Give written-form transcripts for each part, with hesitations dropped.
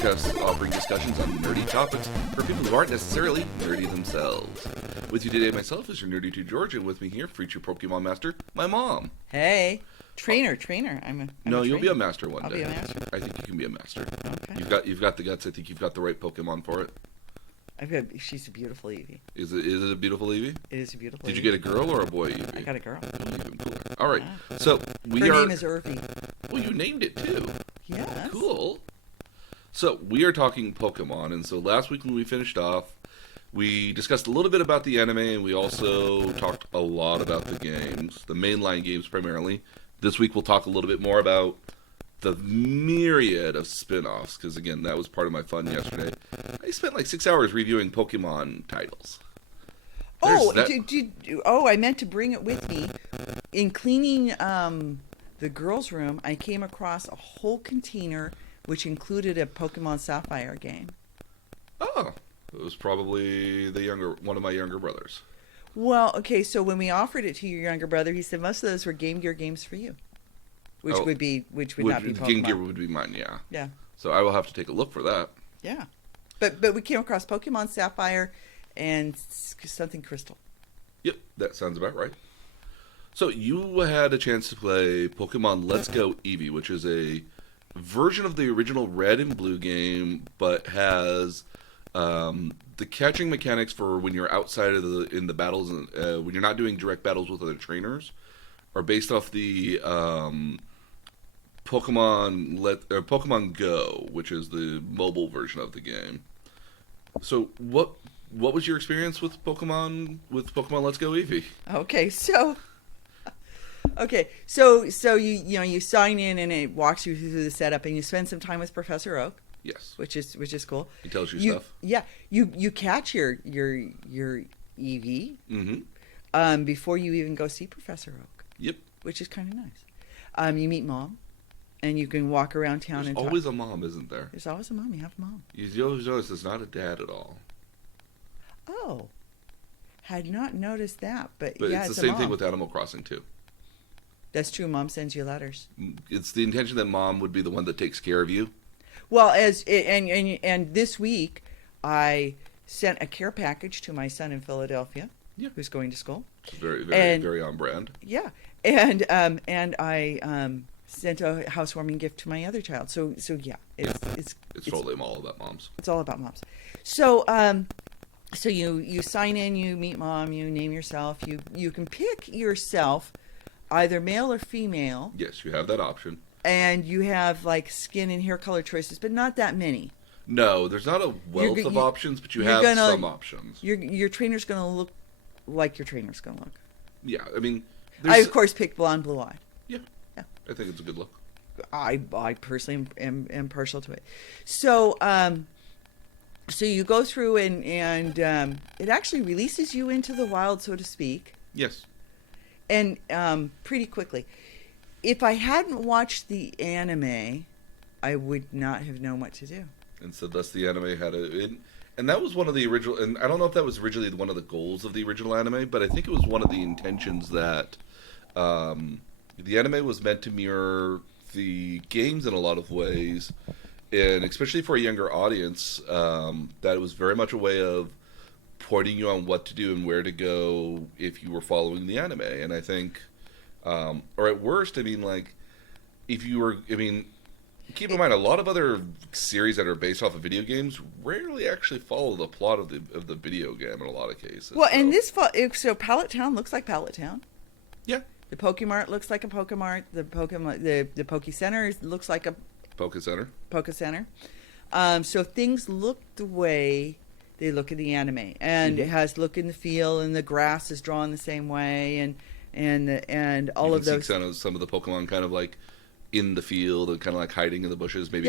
podcast offering discussions on nerdy topics for people who aren't necessarily nerdy themselves. With you today, myself, is your Nerdy 2 George, and with me here, future Pokemon Master, my mom. Hey. Trainer. I'm no, a you'll be trainer. a master one day. I'll be a master. I think you can be a master. Okay. You've got the guts. I think you've got the right Pokemon for it. She's a beautiful Eevee. Is it a beautiful Eevee? It is a beautiful Did you Eevee. get a girl or a boy Eevee? I got a girl. Oh, even cooler. All right. Yeah. So Her we name is Irvy. Well, you named it too. Yes. Cool. So we are talking Pokemon, and so last week when we finished off, we discussed a little bit about the anime, and we also talked a lot about the games, the mainline games primarily. This week we'll talk a little bit more about the myriad of spin-offs, because again, that was part of my fun yesterday. I spent like 6 hours reviewing Pokemon titles. I meant to bring it with me. In cleaning the girls' room, I came across a whole container which included a Pokemon Sapphire game. Oh, it was probably one of my younger brothers. Well, okay, so when we offered it to your younger brother, he said most of those were Game Gear games for you. Which would not be Pokemon. Game Gear would be mine, yeah. Yeah. So I will have to take a look for that. Yeah. But we came across Pokemon Sapphire and something Crystal. Yep, that sounds about right. So you had a chance to play Pokemon Let's Go Eevee, which is a version of the original Red and Blue game, but has the catching mechanics for when you're outside of in the battles, when you're not doing direct battles with other trainers, are based off the Pokemon Go, which is the mobile version of the game. So what was your experience with Pokemon Let's Go Eevee? So you sign in and it walks you through the setup, and you spend some time with Professor Oak. Yes, which is cool. He tells you stuff. Yeah, you catch your Eevee before you even go see Professor Oak. Yep, which is kind of nice. You meet Mom, and you can walk around town. There's always a mom, isn't there? There's always a mom. You have a mom. You always notice it's not a dad at all. Oh, had not noticed that, but yeah, it's the same thing with Animal Crossing too. That's true. Mom sends you letters. It's the intention that Mom would be the one that takes care of you. Well, and this week, I sent a care package to my son in Philadelphia, who's going to school. Very, very on brand. Yeah, and I sent a housewarming gift to my other child. So yeah, it's totally all about moms. It's all about moms. So so you sign in, you meet Mom, you name yourself, you can pick yourself either male or female. Yes, you have that option. And you have like skin and hair color choices, but not that many. No, there's not a wealth of options, but you have some options. Your trainer's going to look like your trainer's going to look. Yeah, I mean, I of course picked blonde, blue eye. Yeah, I think it's a good look. I personally am partial to it. So so you go through and it actually releases you into the wild, so to speak. Yes. And pretty quickly. If I hadn't watched the anime, I would not have known what to do. And so thus the anime had and that was one of the original, and I don't know if that was originally one of the goals of the original anime, but I think it was one of the intentions that the anime was meant to mirror the games in a lot of ways, and especially for a younger audience, that it was very much a way of pointing you on what to do and where to go if you were following the anime. And I think... or at worst, I mean, like, if you were, I mean, keep in mind, a lot of other series that are based off of video games rarely actually follow the plot of the video game in a lot of cases. Well, and so Pallet Town looks like Pallet Town. Yeah. The Pokemart looks like a Pokemart. The Poke Center looks like a Poke Center. So things look the way they look in the anime, and it has look and the feel, and the grass is drawn the same way, and all of those. Some of the Pokemon kind of like in the field and kind of like hiding in the bushes. Maybe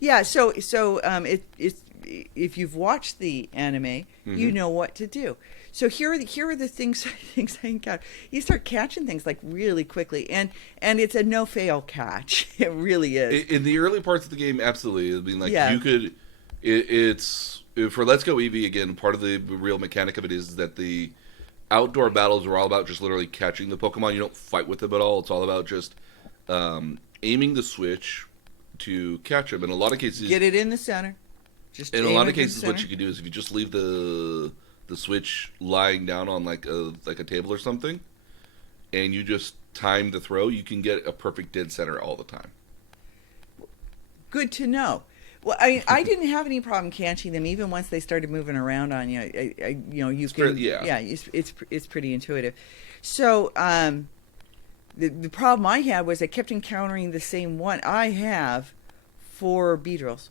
Yeah. So it's if you've watched the anime, you know what to do. So here are the things I encounter. You start catching things like really quickly, and it's a no fail catch. It really is. In the early parts of the game, absolutely. I mean, like you could. It's for Let's Go Eevee again. Part of the real mechanic of it is that the outdoor battles are all about just literally catching the Pokemon. You don't fight with them at all. It's all about just aiming the switch, to catch them. In a lot of cases, Get it in the center. Just in a aim lot it of in the cases, what center. you can do is if you just leave the switch lying down on like a table or something, and you just time the throw, you can get a perfect dead center all the time. Good to know. Well, I didn't have any problem catching them even once they started moving around on you. You can pretty- yeah. it's pretty intuitive. So the problem I had was I kept encountering the same one. I have 4 beedrills.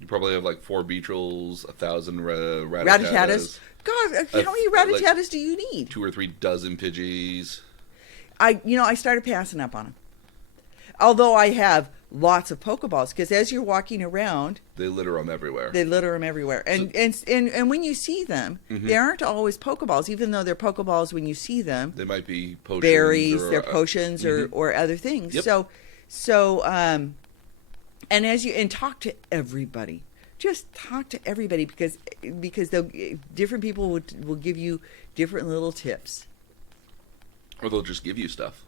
You probably have like 4 beetrils, 1,000 Ratatatas. ratatatas, God, how many ratatatas do you need? 2 or 3 dozen pidgeys. I started passing up on them. Although I have lots of Pokeballs, because as you're walking around, They litter them everywhere. they litter them everywhere. And when you see them, they aren't always Pokeballs, even though they're Pokeballs when you see them. They might be potions. Berries, or, they're potions or other things. Yep. So and talk to everybody. Just talk to everybody because different people will give you different little tips. Or they'll just give you stuff.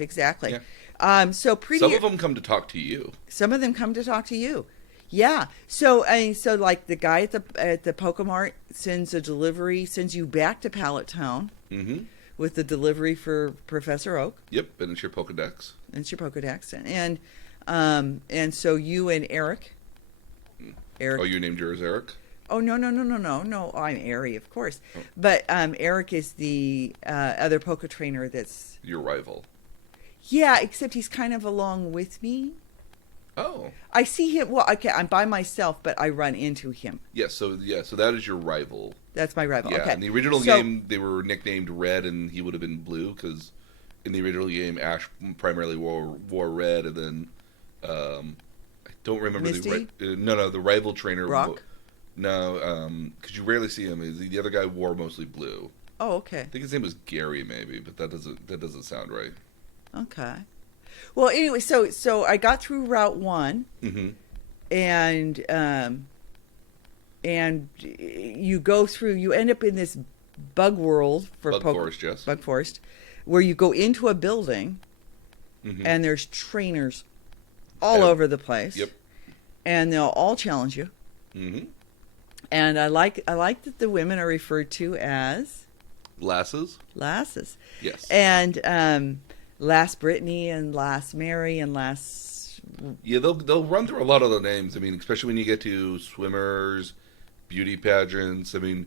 Exactly. Yeah. So Some of them come to talk to you. Some of them come to talk to you. Yeah. So like the guy at the Pokemart sends you back to Pallet Town Mm-hmm. with the delivery for Professor Oak. Yep, and it's your Pokedex. It's your Pokedex, and so you and Eric. Oh, you named yours Eric? Oh no! I'm Ari, of course, Oh. but Eric is the other Poke trainer. That's Your rival. yeah, except he's kind of along with me. Oh. I see him. Well, okay, I'm by myself, but I run into him. Yes, so that is your rival. That's my rival. Yeah, Okay. in the original So- game, they were nicknamed Red, and he would have been Blue, because in the original game, Ash primarily wore red, and then I don't remember Misty? the rival trainer. Brock? No, because you rarely see him. The other guy wore mostly blue. Oh, okay. I think his name was Gary, maybe, but that doesn't sound right. Okay. Well, anyway, so I got through Route 1, Mm-hmm. and you end up in this bug world for Bug Forest, yes. Bug Forest, where you go into a building Mm-hmm. and there's trainers all Yep. over the place. Yep. And they'll all challenge you. Mm-hmm. And I like that the women are referred to as Lasses? lasses. Yes. And Lass Brittany and Lass Mary and Lass. Yeah, they'll run through a lot of the names. I mean, especially when you get to swimmers, beauty pageants. I mean,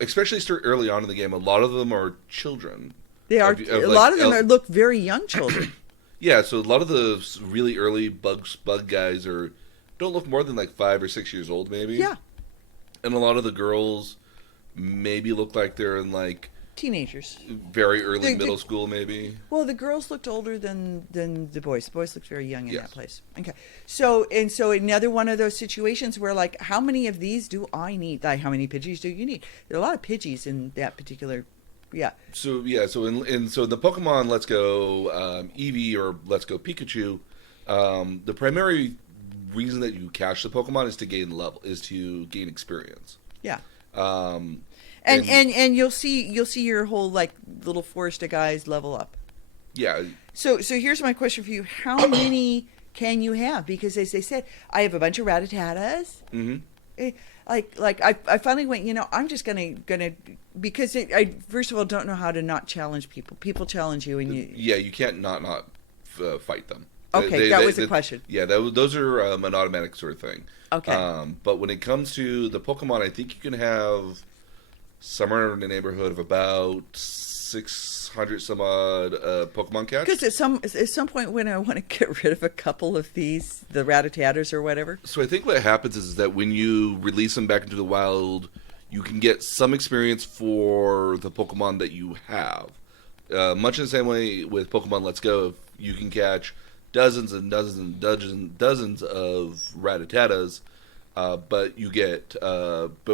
especially early on in the game, a lot of them are children. They are a lot of them look very young children. Yeah, so a lot of the really early bug guys don't look more than like 5 or 6 years old, maybe. Yeah, And a lot of the girls maybe look like they're in like teenagers. very early The- middle school, maybe. Well, the girls looked older than the boys. The boys looked very young in Yes. that place. Okay, so another one of those situations where like, how many of these do I need? Like, how many Pidgeys do you need? There are a lot of Pidgeys in that particular. Yeah. So in the Pokemon Let's Go Eevee or Let's Go Pikachu, the primary reason that you catch the Pokemon is to gain experience. Yeah. Um, And you'll see your whole like little forest of guys level up. yeah, So here's my question for you: how many can you have? Because as they said, I have a bunch of Ratatatas. mm-hmm. Like I finally went. I'm just gonna because I first of all don't know how to not challenge people. People challenge you, and you can't not fight them. Okay, that was the question. Yeah, those are an automatic sort of thing. Okay. But when it comes to the Pokemon, I think you can have somewhere in the neighborhood of about 600 some odd Pokemon catch. Because at some point when I want to get rid of a couple of these, the Ratatatas or whatever. So I think what happens is that when you release them back into the wild, you can get some experience for the Pokemon that you have. Much in the same way with Pokemon Let's Go, you can catch dozens and dozens and dozens of Ratatatas, but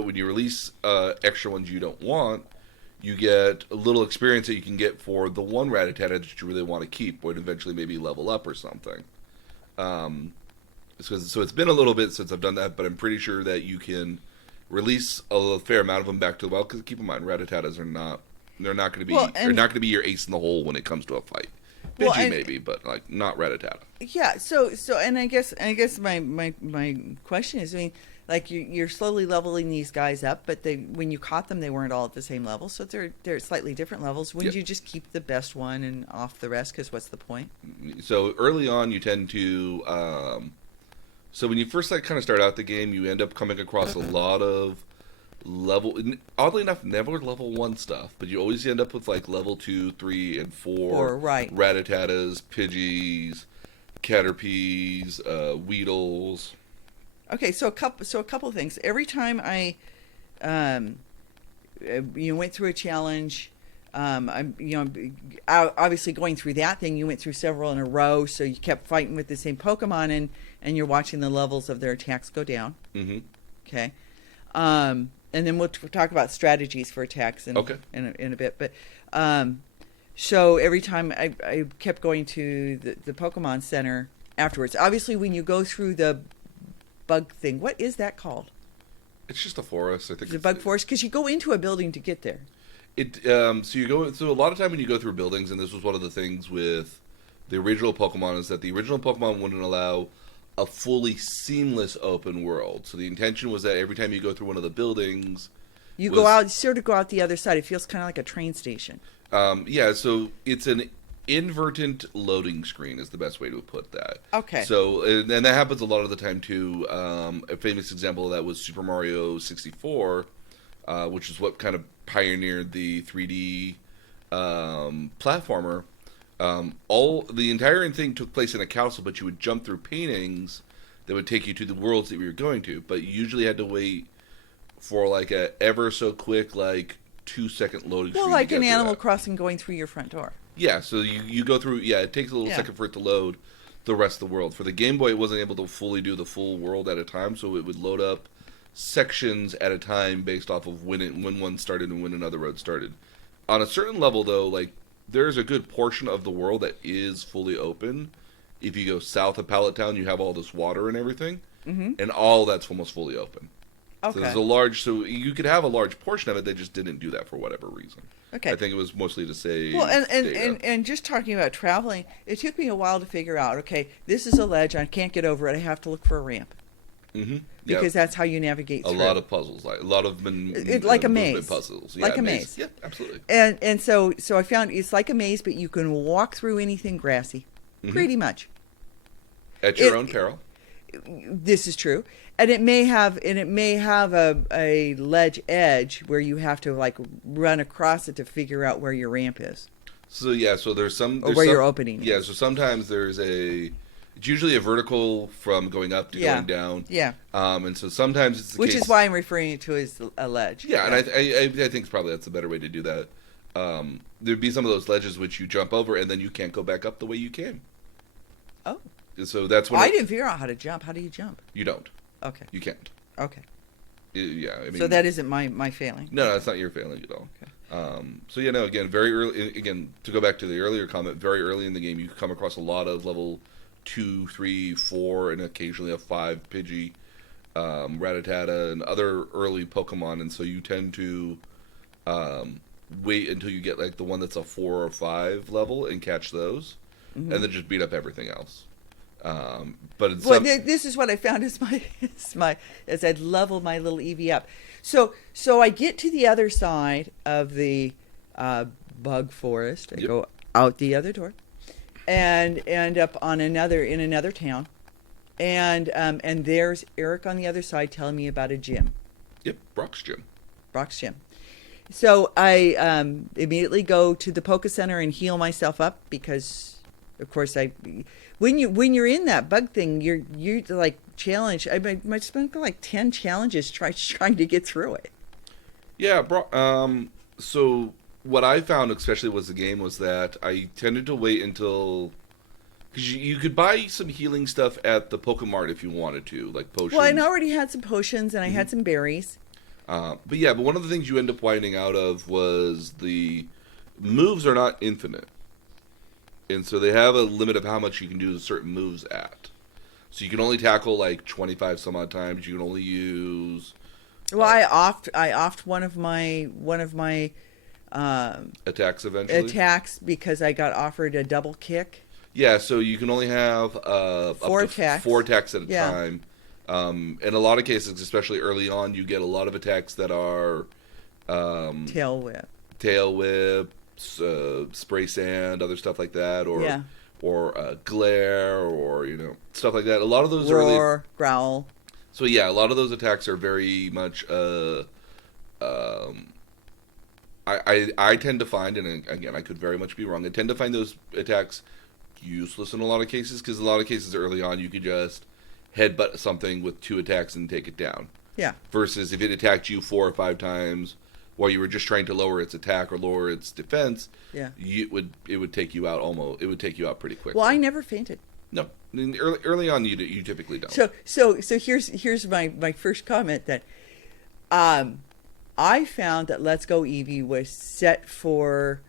when you release extra ones you don't want, you get a little experience that you can get for the one Rattata that you really want to keep, or eventually maybe level up or something. So it's been a little bit since I've done that, but I'm pretty sure that you can release a fair amount of them back to the wild. Because keep in mind, Rattatatas are not going to be Well, they're not going to be your ace in the hole when it comes to a fight. Well, Pidgey and- maybe, but like not Rattata. Yeah. And I guess my question is, I mean, like you're slowly leveling these guys up, but when you caught them, they weren't all at the same level, so they're slightly different levels. Wouldn't Yep. you just keep the best one and off the rest? Because what's the point? So early on, you tend to. So when you first like kind of start out the game, you end up coming across a lot of oddly enough, never level 1 stuff, but you always end up with like level 2, 3, and 4. Four, right. Rattatatas, Pidgeys, Caterpies, Weedles. Okay, so a couple of things. Every time I, went through a challenge, I'm obviously going through that thing. You went through several in a row, so you kept fighting with the same Pokemon, and you're watching the levels of their attacks go down. Mm-hmm. Okay, and then we'll talk about strategies for attacks in a bit. But so every time I kept going to the Pokemon Center afterwards. Obviously, when you go through the bug thing, what is that called? It's just a forest, I think. The bug forest, because you go into a building to get there. So a lot of time when you go through buildings, and this was one of the things with the original Pokemon, is that the original Pokemon wouldn't allow a fully seamless open world. So the intention was that every time you go through one of the buildings, You go out the other side. It feels kind of like a train station. so it's an invertent loading screen is the best way to put that. Okay. So, and that happens a lot of the time too. A famous example of that was Super Mario 64, which is what kind of pioneered the 3D platformer. The entire thing took place in a castle, but you would jump through paintings that would take you to the worlds that we were going to. But you usually had to wait for like a ever so quick 2-second loading screen. Well, like to an get through Animal that. Crossing going through your front door. Yeah, so you go through. Yeah, it takes a little second for it to load the rest of the world. For the Game Boy, it wasn't able to fully do the full world at a time, so it would load up sections at a time based off of when one started and when another road started. On a certain level, though, there's a good portion of the world that is fully open. If you go south of Pallet Town, you have all this water and everything, and all that's almost fully open. Okay. So you could have a large portion of it. They just didn't do that for whatever reason. Okay. I think it was mostly to save Well, data. and just talking about traveling, it took me a while to figure out, okay, this is a ledge. I can't get over it. I have to look for a ramp. Mm-hmm. Because that's how you navigate through. A lot of puzzles, a lot of like a maze. puzzles, Like a maze. Yeah, absolutely. And so I found it's like a maze, but you can walk through anything grassy, pretty much. At your own peril. This is true, and it may have a ledge edge where you have to run across it to figure out where your ramp is. So there's some Or where your opening Yeah, is. so sometimes it's usually a vertical from going up to going down. Yeah. And so sometimes it's the Which case, is why I'm referring to it as a ledge. Yeah, and I think probably that's a better way to do that. There'd be some of those ledges which you jump over and then you can't go back up the way you came. Oh. So that's when I didn't figure out how to jump. How do you jump? You don't. Okay. You can't. Okay. Yeah, I mean. So that isn't my failing. No, that's not your failing at all. Okay. Again, very early. Again, to go back to the earlier comment, very early in the game, you come across a lot of level 2, 3, 4, and occasionally a 5 Pidgey, Rattata, and other early Pokemon, and so you tend to wait until you get the one that's a 4 or 5 level and catch those, and then just beat up everything else. This is what I found as as I level my little Eevee up. So I get to the other side of the bug forest. I go out the other door, and end up in another town, and there's Eric on the other side telling me about a gym. Yep, Brock's gym. So I immediately go to the Poke Center and heal myself up because, of course, when you're in that bug thing, you're challenged. I might spend 10 challenges trying to get through it. Yeah, so what I found especially was that I tended to wait until, because you could buy some healing stuff at the Pokemart if you wanted to, like potions. Well, I already had some potions and I had some berries. But one of the things you end up finding out of was the moves are not infinite. And so they have a limit of how much you can do certain moves at. So you can only tackle 25 some odd times. You can only use. Well, I offed one of my attacks eventually. attacks because I got offered a double kick. Yeah, so you can only have Four up to attacks. 4 attacks at a Yeah. time. In a lot of cases, especially early on, you get a lot of attacks that are Tail whip. tail whip, spray sand, other stuff like that, or Yeah. glare, or stuff like that. A lot of those Roar, growl. So yeah, a lot of those attacks are very much. I tend to find, and again, I could very much be wrong. I tend to find those attacks useless in a lot of cases, because a lot of cases early on you could just headbutt something with 2 attacks and take it down. Yeah. Versus if it attacked you 4 or 5 times while you were just trying to lower its attack or lower its defense, Yeah. it would take you out almost. It would take you out pretty quickly. Well, I never fainted. No, I mean, early on you typically don't. So here's my first comment that I found that Let's Go Eevee was set for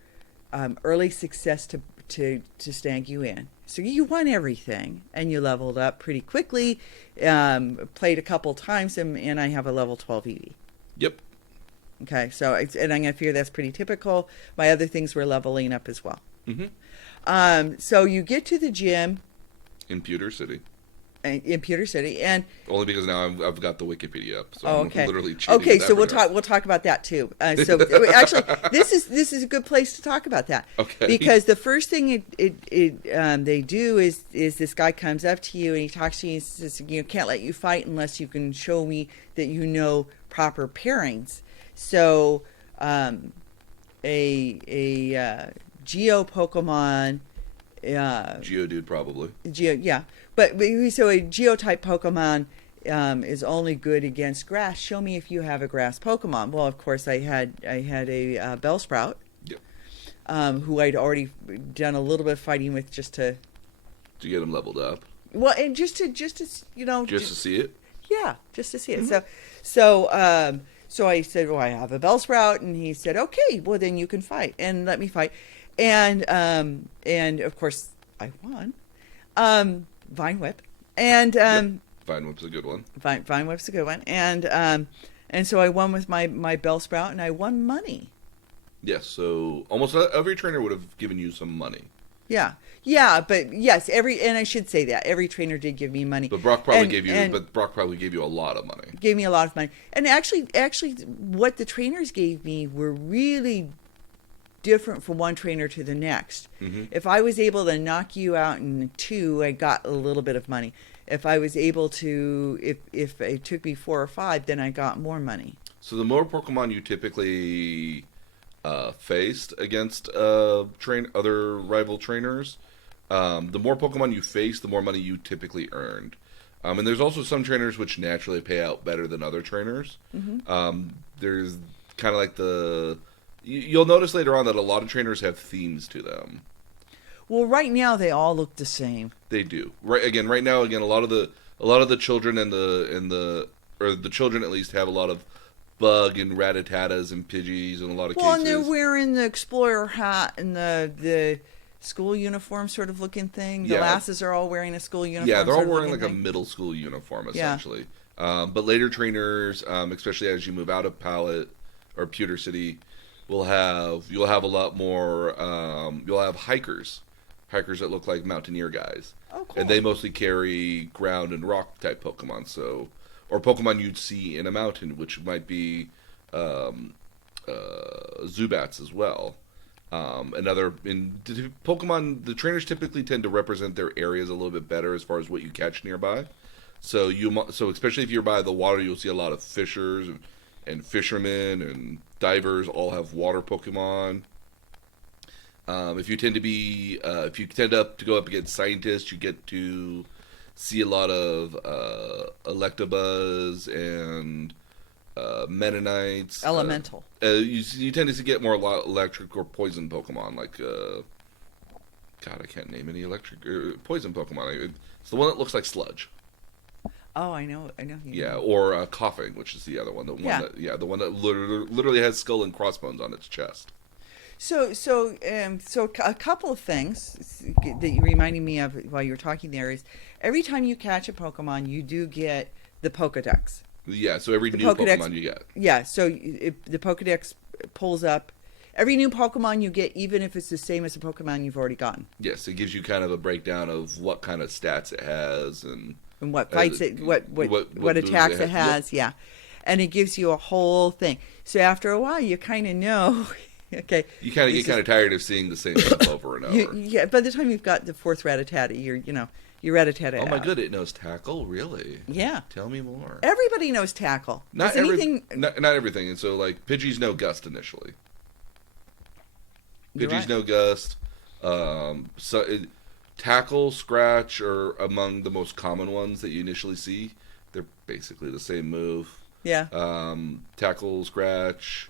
early success to snag you in. So you won everything and you leveled up pretty quickly. Played a couple times and I have a level 12 Eevee. Yep. Okay, so and I'm gonna figure that's pretty typical. My other things were leveling up as well. Mm-hmm. So you get to the gym In Pewter City. in Pewter City, and Only because now I've got the Wikipedia up, so okay, I'm literally cheating. okay. in So that we'll regard. talk about that too. So actually, this is a good place to talk about that. Okay. Because the first thing they do is this guy comes up to you and he talks to you and says, can't let you fight unless you can show me that you know proper pairings. So a Geo Pokemon. Geodude probably. Yeah, but so a Geo-type Pokemon is only good against grass. Show me if you have a grass Pokemon. Well, of course, I had a Bellsprout, Yep. who I'd already done a little bit of fighting with just to get him leveled up. well, and just to Just to see it. yeah, just to see it. Mm-hmm. So I said, well, I have a Bellsprout, and he said, okay, well then you can fight and let me fight, and of course I won. Vine Whip, and Yep. Vine Whip's a good one. Vine Whip's a good one, and so I won with my Bellsprout, and I won money. Yes, so almost every trainer would have given you some money. Yeah, but yes, and I should say that every trainer did give me money. But Brock probably And- gave you a lot of money. gave me a lot of money. And actually, what the trainers gave me were really different from one trainer to the next. Mm-hmm. If I was able to knock you out in 2, I got a little bit of money. If I was able to, if it took me 4 or 5, then I got more money. So the more Pokemon you typically faced against other rival trainers, the more Pokemon you face, the more money you typically earned. And there's also some trainers which naturally pay out better than other trainers. Mm-hmm. There's kind of like you'll notice later on that a lot of trainers have themes to them. Well, right now they all look the same. They do. Right now, a lot of the children or the children at least have a lot of bug and Rattatas and Pidgeys in a lot of Well, cases. and they're wearing the explorer hat and the school uniform sort of looking thing. The Yeah. lasses are all wearing a school uniform. Yeah, they're all sort of wearing like looking a thing. middle school uniform Yeah. essentially. But later trainers, especially as you move out of Pallet or Pewter City, you'll have a lot more. You'll have hikers that look like mountaineer guys, Oh, cool. and they mostly carry ground and rock type Pokemon. Or Pokemon you'd see in a mountain, which might be Zubats as well. Pokemon, the trainers typically tend to represent their areas a little bit better as far as what you catch nearby. So especially if you're by the water, you'll see a lot of fishers and fishermen and divers all have water Pokemon. If you tend to go up against scientists, you get to see a lot of Electabuzz and Mennonites. Elemental. You tend to get more electric or poison Pokemon, like God, I can't name any electric poison Pokemon. It's the one that looks like sludge. Oh, I know. Yeah, or coughing, which is the other one. The one that literally has skull and crossbones on its chest. So a couple of things that you reminded me of while you were talking there is every time you catch a Pokemon, you do get the Pokedex. Yeah, so every new Pokedex, Pokemon you get. Yeah, so the Pokedex pulls up Every new Pokemon you get, even if it's the same as a Pokemon you've already gotten. Yes, it gives you kind of a breakdown of what kind of stats it has and What fights it, what moves attacks it has. has, yeah. And it gives you a whole thing. So after a while, you kind of know, okay. You kind of get kind of tired of seeing the same stuff over and over. Yeah, by the time you've got the fourth Rattata, you're Rattata. Oh my good, it knows tackle, really? Yeah. Tell me more. Everybody knows tackle. Not Does anything. not everything. And so like Pidgeys know gust initially. You're Pidgeys right. know gust. Tackle, scratch are among the most common ones that you initially see. They're basically the same move. Yeah. Tackle, scratch.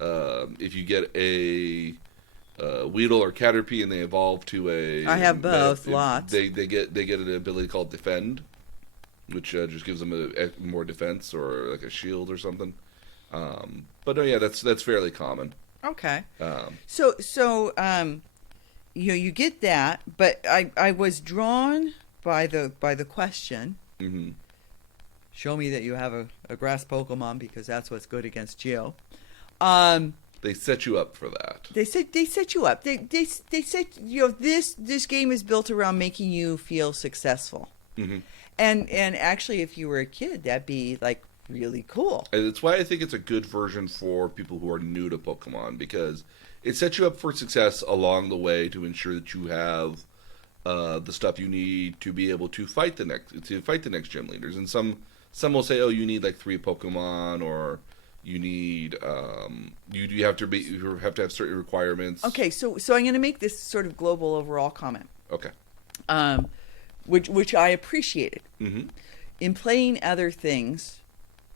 If you get a Weedle or Caterpie and they evolve to a, I have both, lots. They get an ability called Defend, which just gives them a more defense or like a shield or something. But no, yeah, that's fairly common. Okay. Um, So you get that, but I was drawn by the question. hmm Show me that you have a grass Pokemon because that's what's good against Geo. They set you up for that. They set you up. They said this game is built around making you feel successful. hmm And actually, if you were a kid, that'd be like really cool. And it's why I think it's a good version for people who are new to Pokemon, because it sets you up for success along the way to ensure that you have the stuff you need to be able to fight the next gym leaders. And some will say, oh, you need like 3 Pokemon, or you need you have to have certain requirements. Okay, so I'm going to make this sort of global overall comment, Okay. which I appreciated. hmm In playing other things,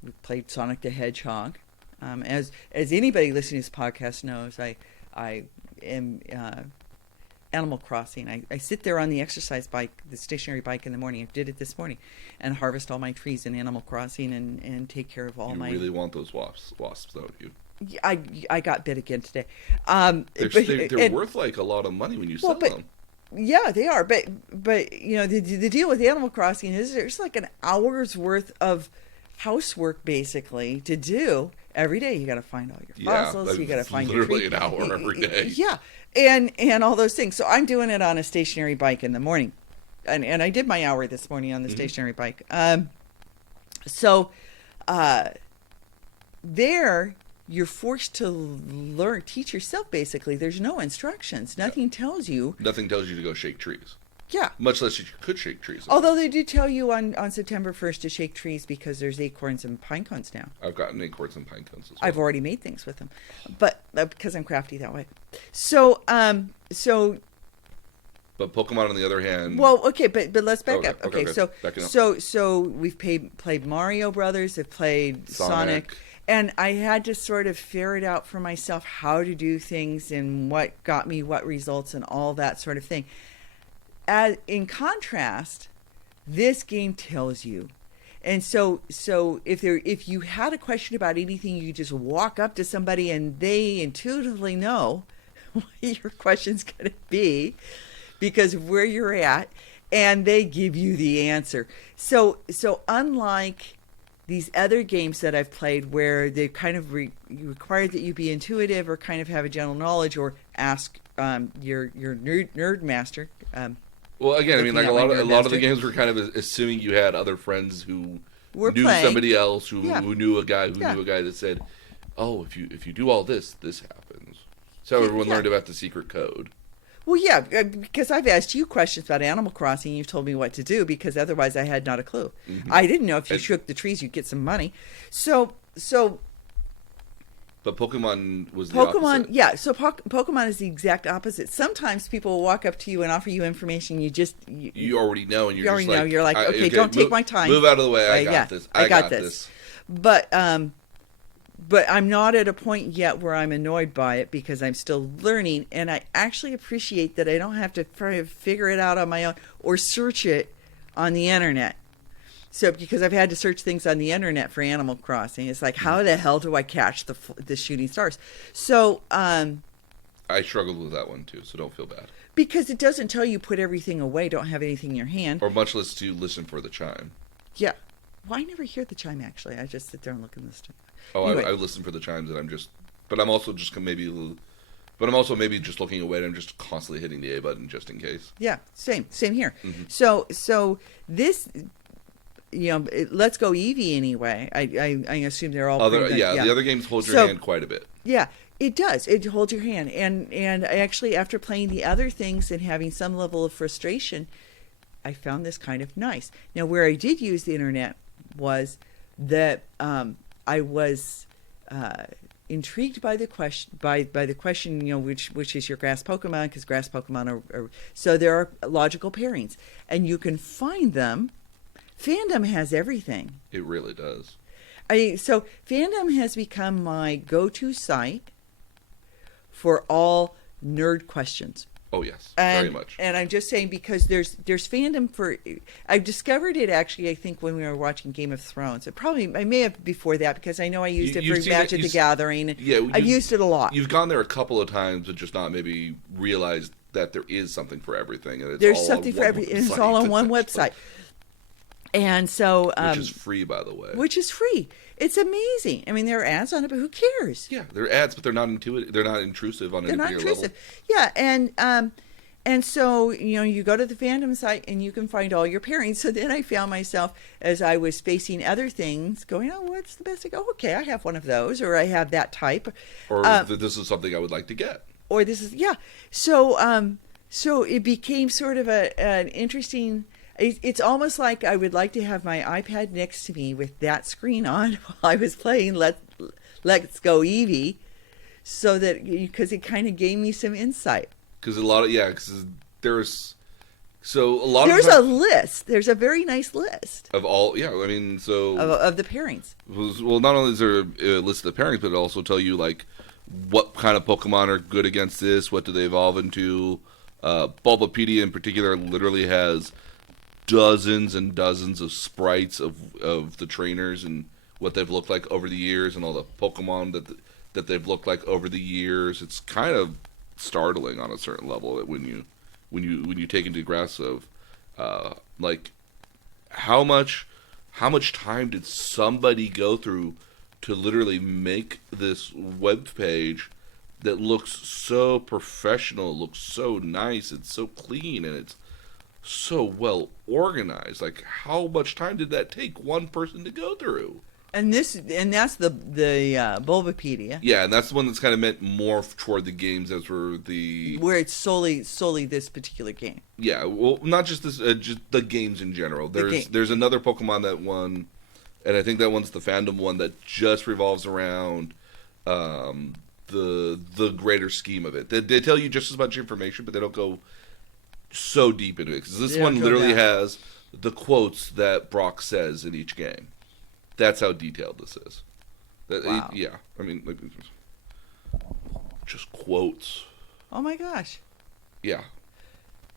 we played Sonic the Hedgehog. As anybody listening to this podcast knows, I am Animal Crossing. I sit there on the exercise bike, the stationary bike in the morning. I did it this morning, and harvest all my trees in Animal Crossing and take care of all You my. really want those wasps, don't you? I got bit again today. They're worth like a lot of money when you sell them. Yeah, they are. But the deal with Animal Crossing is there's like an hour's worth of housework basically to do every day. You got to find all your fossils. Like You got to find your literally tree. an hour every day. Yeah, and all those things. So I'm doing it on a stationary bike in the morning, and I did my hour this morning on the stationary bike. There you're forced to teach yourself basically. There's no instructions. Nothing tells you. Nothing tells you to go shake trees. Yeah. Much less you could shake trees. Although they do tell you on September 1st to shake trees because there's acorns and pine cones now. I've gotten acorns and pine cones as well. I've already made things with them, but because I'm crafty that way. So But Pokemon, on the other hand, well, okay, but let's back Okay, up. okay, Okay, okay. Backing up. so we've played Mario Brothers. I've played Sonic, and I had to sort of ferret out for myself how to do things and what got me what results and all that sort of thing. In contrast, this game tells you. And so if you had a question about anything, you just walk up to somebody and they intuitively know what your question's going to be because of where you're at, and they give you the answer. So unlike these other games that I've played where they kind of require that you be intuitive or kind of have a general knowledge or ask your nerd master. well, again, I mean, like a lot of Master. the games were kind of assuming you had other friends who We're knew playing. somebody else who Yeah. knew a guy Yeah. knew a guy that said, "Oh, if you do all this, this happens." So everyone Yeah. learned about the secret code. Well, yeah, because I've asked you questions about Animal Crossing. You've told me what to do because otherwise I had not a clue. Mm-hmm. I didn't know if you And- shook the trees, you'd get some money. So But Pokemon was the Pokemon, opposite. yeah. So Pokemon is the exact opposite. Sometimes people will walk up to you and offer you information you You already know, and you you're already just know. like, You're like, I- okay, don't take move- my time. Move out of the way. I got yeah, this. I got this. But I'm not at a point yet where I'm annoyed by it because I'm still learning, and I actually appreciate that I don't have to try to figure it out on my own or search it on the internet. So because I've had to search things on the internet for Animal Crossing, it's like, how the hell do I catch the shooting stars? So I struggled with that one too, so don't feel bad. because it doesn't tell you put everything away, don't have anything in your hand. Or much less to listen for the chime. Yeah. Well, I never hear the chime actually. I just sit there and look in the stuff. Oh, Anyway. I listen for the chimes, and but I'm also just maybe But I'm also maybe just looking away and I'm just constantly hitting the A button just in case. Yeah, same here. Mm-hmm. So this, Let's Go Eevee anyway. I assume they're all The other games hold your hand quite a bit. Yeah, it does. It holds your hand, and actually, after playing the other things and having some level of frustration, I found this kind of nice. Now, where I did use the internet was that I was intrigued by the question which is your grass Pokemon, because grass Pokemon are so there are logical pairings, and you can find them. Fandom has everything. It really does. So Fandom has become my go-to site for all nerd questions. Oh yes, very much. And I'm just saying, because there's fandom for. I've discovered it actually. I think when we were watching Game of Thrones, I may have before that, because I know I used it for Magic the Gathering. Yeah, I've used it a lot. You've gone there a couple of times, but just not maybe realized that there is something for everything, and there's something for everything. It's all on one website. And so, which is free, by the way. Which is free. It's amazing. I mean, there are ads on it, but who cares? Yeah, there are ads, but they're not intuitive. They're not intrusive on any level. Yeah, and so you go to the Fandom site and you can find all your pairings. So then I found myself, as I was facing other things, going, "Oh, what's the best?" I go, "Okay, I have one of those, or I have that type, or this is something I would like to get, or this is So it became sort of an interesting. It's almost like I would like to have my iPad next to me with that screen on while I was playing Let's Go Eevee, so that, because it kind of gave me some insight. Because there's a list. There's a very nice list of all. Yeah, I mean, so of the pairings. Well, not only is there a list of the pairings, but it also tell you like what kind of Pokemon are good against this. What do they evolve into? Bulbapedia in particular literally has dozens and dozens of sprites of the trainers and what they've looked like over the years, and all the Pokemon that they've looked like over the years. It's kind of startling on a certain level when you take into grasp of like how much time did somebody go through to literally make this web page that looks so professional, looks so nice, it's so clean, and it's so well organized. Like, how much time did that take one person to go through? And that's the Bulbapedia. Yeah, and that's the one that's kind of meant more toward the games, as were where it's solely this particular game. Yeah, well, not just this, just the games in general. There's another Pokemon that one, and I think that one's the Fandom one, that just revolves around the greater scheme of it. They tell you just as much information, but they don't go so deep into it, because this one literally has the quotes that Brock says in each game. That's how detailed this is. Wow. I mean, like, just quotes. Oh my gosh. Yeah.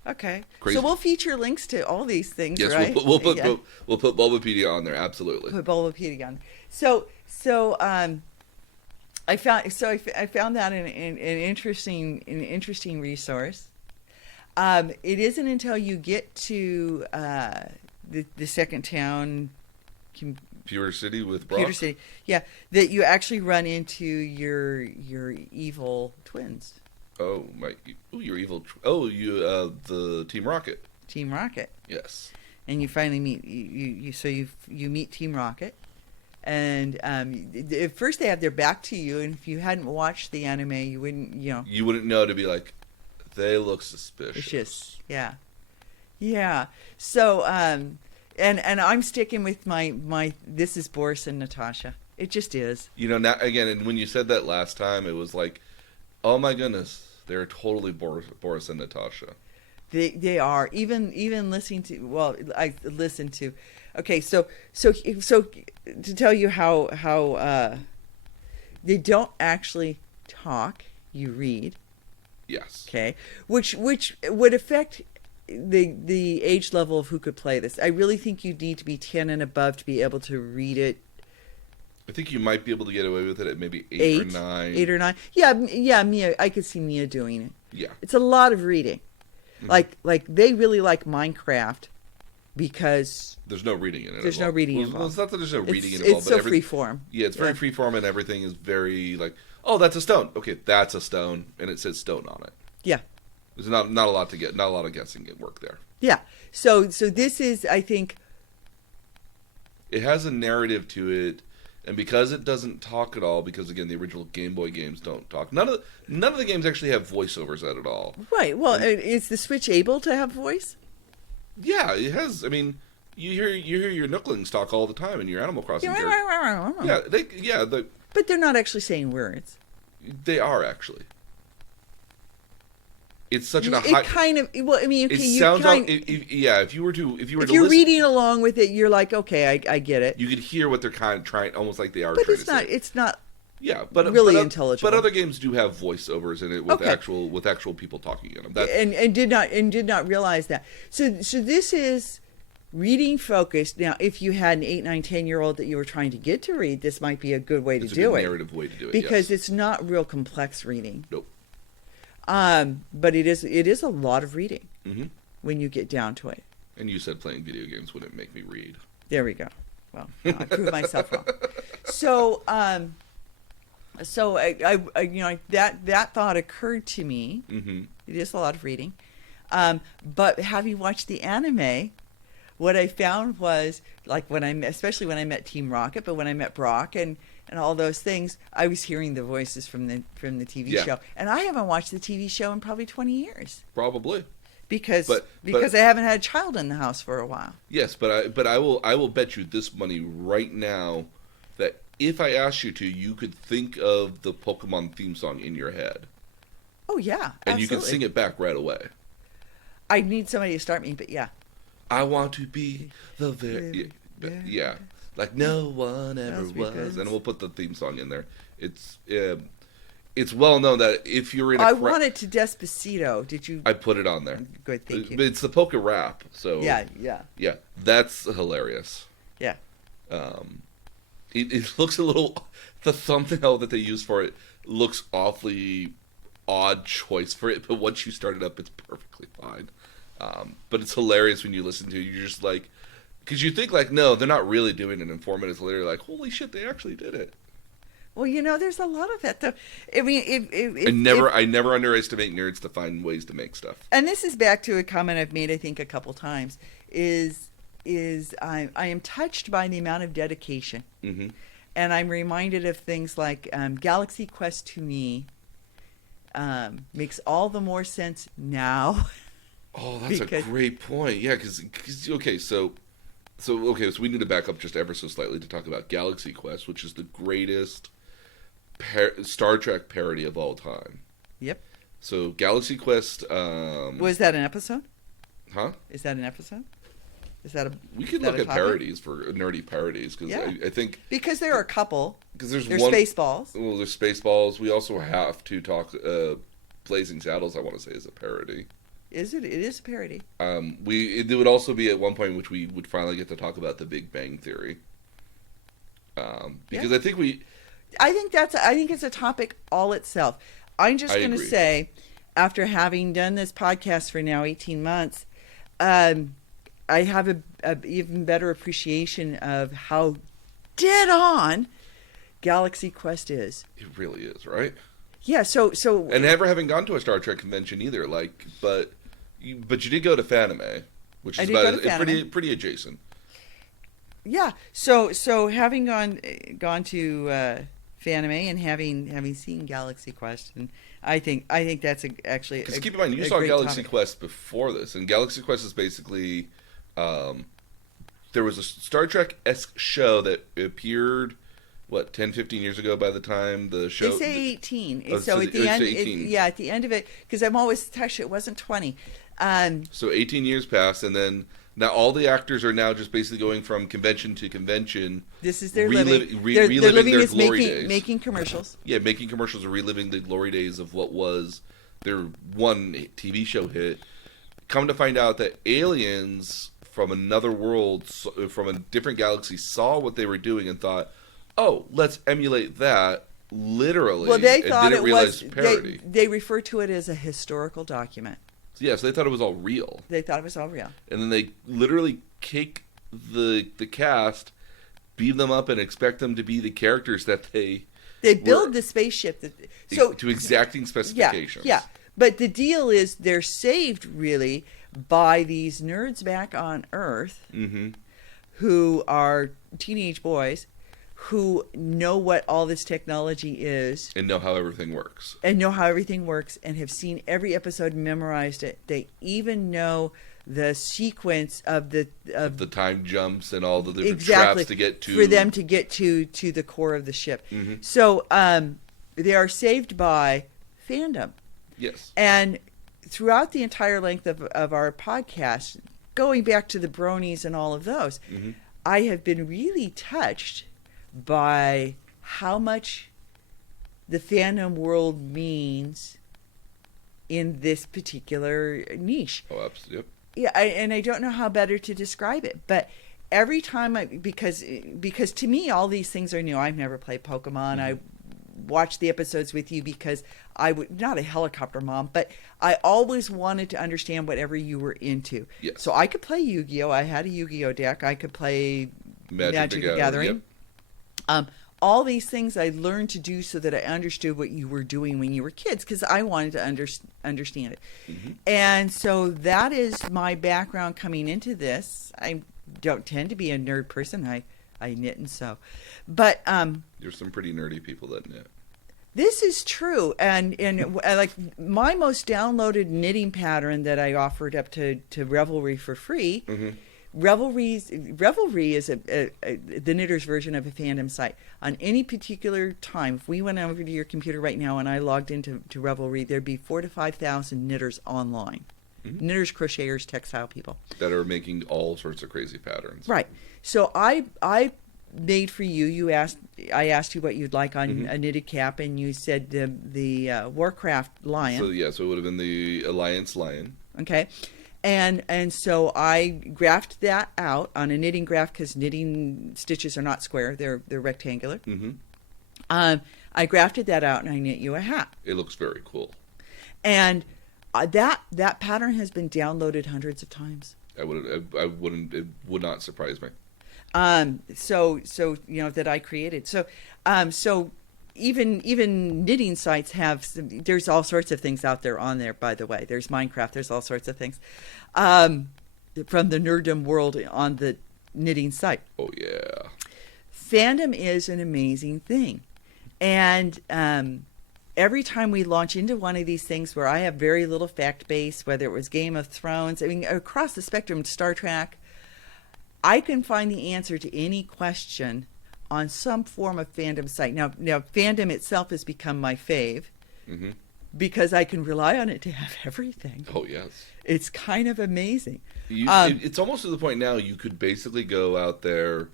Okay. Crazy. So we'll feature links to all these things, yes, right? we'll put Bulbapedia on there, absolutely. Put Bulbapedia on. So I found that an interesting resource. It isn't until you get to the second town, Pewter City with Brock? Pewter City, yeah, that you actually run into your evil twins. Oh my! Oh, your evil. The Team Rocket. Team Rocket. Yes. And you finally meet you meet Team Rocket, and at first they have their back to you, and if you hadn't watched the anime, you wouldn't know to be like, they look suspicious. Yeah. So and I'm sticking with my this is Boris and Natasha. It just is. Now again, and when you said that last time, it was like, oh my goodness, they're totally Boris and Natasha. They are. Even listening to, well, I listened to. Okay, so to tell you how they don't actually talk, you read. Yes. Okay, which would affect the age level of who could play this. I really think you need to be 10 and above to be able to read it. I think you might be able to get away with it at maybe 8 or 9. 8 or 9. Yeah, Mia. I could see Mia doing it. Yeah. It's a lot of reading. Mm-hmm. Like they really like Minecraft because there's no reading in it. There's no reading involved. Well, it's not that there's no reading involved. It's so free form. Yeah, it's very free form, and everything is very like oh, that's a stone. Okay, that's a stone, and it says stone on it. Yeah. There's not a lot to get, not a lot of guessing at work there. Yeah. So this is, I think, it has a narrative to it, and because it doesn't talk at all, because again the original Game Boy games don't talk. None of the games actually have voiceovers at all. right. Well, is the Switch able to have voice? Yeah, it has. I mean, you hear your Nooklings talk all the time in your Animal Crossing. Yeah, but they're not actually saying words. They are actually. It's such a high. It kind of. Well, I mean, okay, it sounds out. If you were to if listen, you're reading along with it, you're like, okay, I get it. you could hear what they're kind of trying, almost like they are. But trying it's to not. say. It's not. Yeah, but really intelligible. But other games do have voiceovers in it with Okay. actual people talking in them. That's, and did not realize that. So this is reading focused. Now, if you had an 8, 9, 10-year-old that you were trying to get to read, this might be a good way to it's a do good it. narrative way to do it Because yes. it's not real complex reading. Nope. But it is a lot of reading Mm-hmm. when you get down to it. And you said playing video games wouldn't make me read. There we go. Well, I proved myself wrong. So, I that thought occurred to me. Mm-hmm. It is a lot of reading. But having watched the anime, what I found was, like, especially when I met Team Rocket, but when I met Brock and all those things, I was hearing the voices from the TV Yeah. show. And I haven't watched the TV show in probably 20 years. Probably. Because But- I haven't had a child in the house for a while. Yes, but I will bet you this money right now that if I asked you to, you could think of the Pokemon theme song in your head. Oh, yeah, And absolutely. you can sing it back right away. I need somebody to start me, but yeah. I want to be the very... Yeah. Like no one ever Else was. because- And we'll put the theme song in there. It's well known that if you're in a... I wanted to Despacito. Did you? I put it on there. Good, thank you. But it's the Poke rap, so... Yeah. Yeah, that's hilarious. Yeah. It looks a little... The thumbnail that they use for it looks awfully odd choice for it, but once you start it up, it's perfectly fine. But it's hilarious when you listen to it. You're just like... Because you think, like, no, they're not really doing it, and 4 minutes later, you're like, holy shit, they actually did it. Well, there's a lot of that, though. I mean, I never underestimate nerds to find ways to make stuff. and this is back to a comment I've made, I think, a couple times, is I am touched by the amount of dedication. Mm-hmm. And I'm reminded of things like Galaxy Quest to me makes all the more sense now. Oh, that's a great point. Yeah, because we need to back up just ever so slightly to talk about Galaxy Quest, which is the greatest Star Trek parody of all time. Yep. So Galaxy Quest... Was that an episode? Huh? Is that an episode? Is that a... We could look at parodies for nerdy parodies, because Yeah. I think... Because there are a couple. Because there's Spaceballs. Well, there's Spaceballs. We also have to talk... Blazing Saddles, I want to say, is a parody. Is it? It is a parody. It would also be at one point in which we would finally get to talk about the Big Bang Theory. Because Yeah. I think it's a topic all itself. I'm just going to agree. say, after having done this podcast for now 18 months, I have a even better appreciation of how dead on Galaxy Quest is. It really is, right? Yeah. So And never having gone to a Star Trek convention either, but you did go to Fanime, which I is did go about to Fanime. pretty adjacent. yeah. So having gone to Fanime and having seen Galaxy Quest, and I think that's actually Because keep in mind, you saw Galaxy Quest before this, and Galaxy Quest is basically there was a Star Trek-esque show that appeared 10, 15 years ago by the time the show... They say 18. Oh, so at the end, 18. at the end of it, because I'm always touched, it wasn't 20. So 18 years passed, and then now all the actors are now just basically going from convention to convention. This is their reliving living. Their living their is glory days. making commercials. Yeah, making commercials and reliving the glory days of what was their one TV show hit. Come to find out that aliens from another world, from a different galaxy, saw what they were doing and thought, oh, let's emulate that literally. Well, they and thought didn't it was parody. they refer to it as a historical document. Yeah, so they thought it was all real. They thought it was all real. And then they literally cake the cast, beam them up, and expect them to be the characters that they They build the spaceship to exacting specifications. Yeah. But the deal is they're saved really by these nerds back on Earth who are teenage boys who know what all this technology is and know how everything works. And have seen every episode and memorized it. They even know the sequence of the time jumps and all the different traps to get to, for them to get to the core of the ship. So they are saved by fandom. Yes. And throughout the entire length of our podcast, going back to the bronies and all of those, I have been really touched by how much the fandom world means in this particular niche. Oh, absolutely. Yep. Yeah, and I don't know how better to describe it, but every time because to me all these things are new. I've never played Pokemon. I watched the episodes with you because I would not a helicopter mom, but I always wanted to understand whatever you were into. Yes. So I could play Yu-Gi-Oh. I had a Yu-Gi-Oh deck. I could play Magic the Gathering. Yep. All these things I learned to do so that I understood what you were doing when you were kids because I wanted to understand it. And so that is my background coming into this. I don't tend to be a nerd person. I knit and sew. But there's some pretty nerdy people that knit. This is true. And like my most downloaded knitting pattern that I offered up to Revelry for free. Revelry is the knitter's version of a fandom site. On any particular time, if we went over to your computer right now and I logged into Revelry, there'd be 4,000 to 5,000 knitters online. Knitters, crocheters, textile people that are making all sorts of crazy patterns. Right. So I made for you. I asked you what you'd like on a knitted cap, and you said the Warcraft lion. So it would have been the Alliance lion. Okay. And so I graphed that out on a knitting graph because knitting stitches are not square; they're rectangular. I grafted that out and I knit you a hat. It looks very cool. And that pattern has been downloaded hundreds of times. I wouldn't. It would not surprise me. So that I created. So even knitting sites have there's all sorts of things out there on there, by the way. There's Minecraft, there's all sorts of things from the nerddom world on the knitting site. Oh yeah. Fandom is an amazing thing. And every time we launch into one of these things where I have very little fact base, whether it was Game of Thrones, I mean across the spectrum, Star Trek, I can find the answer to any question on some form of fandom site. Now fandom itself has become my fave because I can rely on it to have everything. Oh, yes. It's kind of amazing. It's almost to the point now you could basically go out there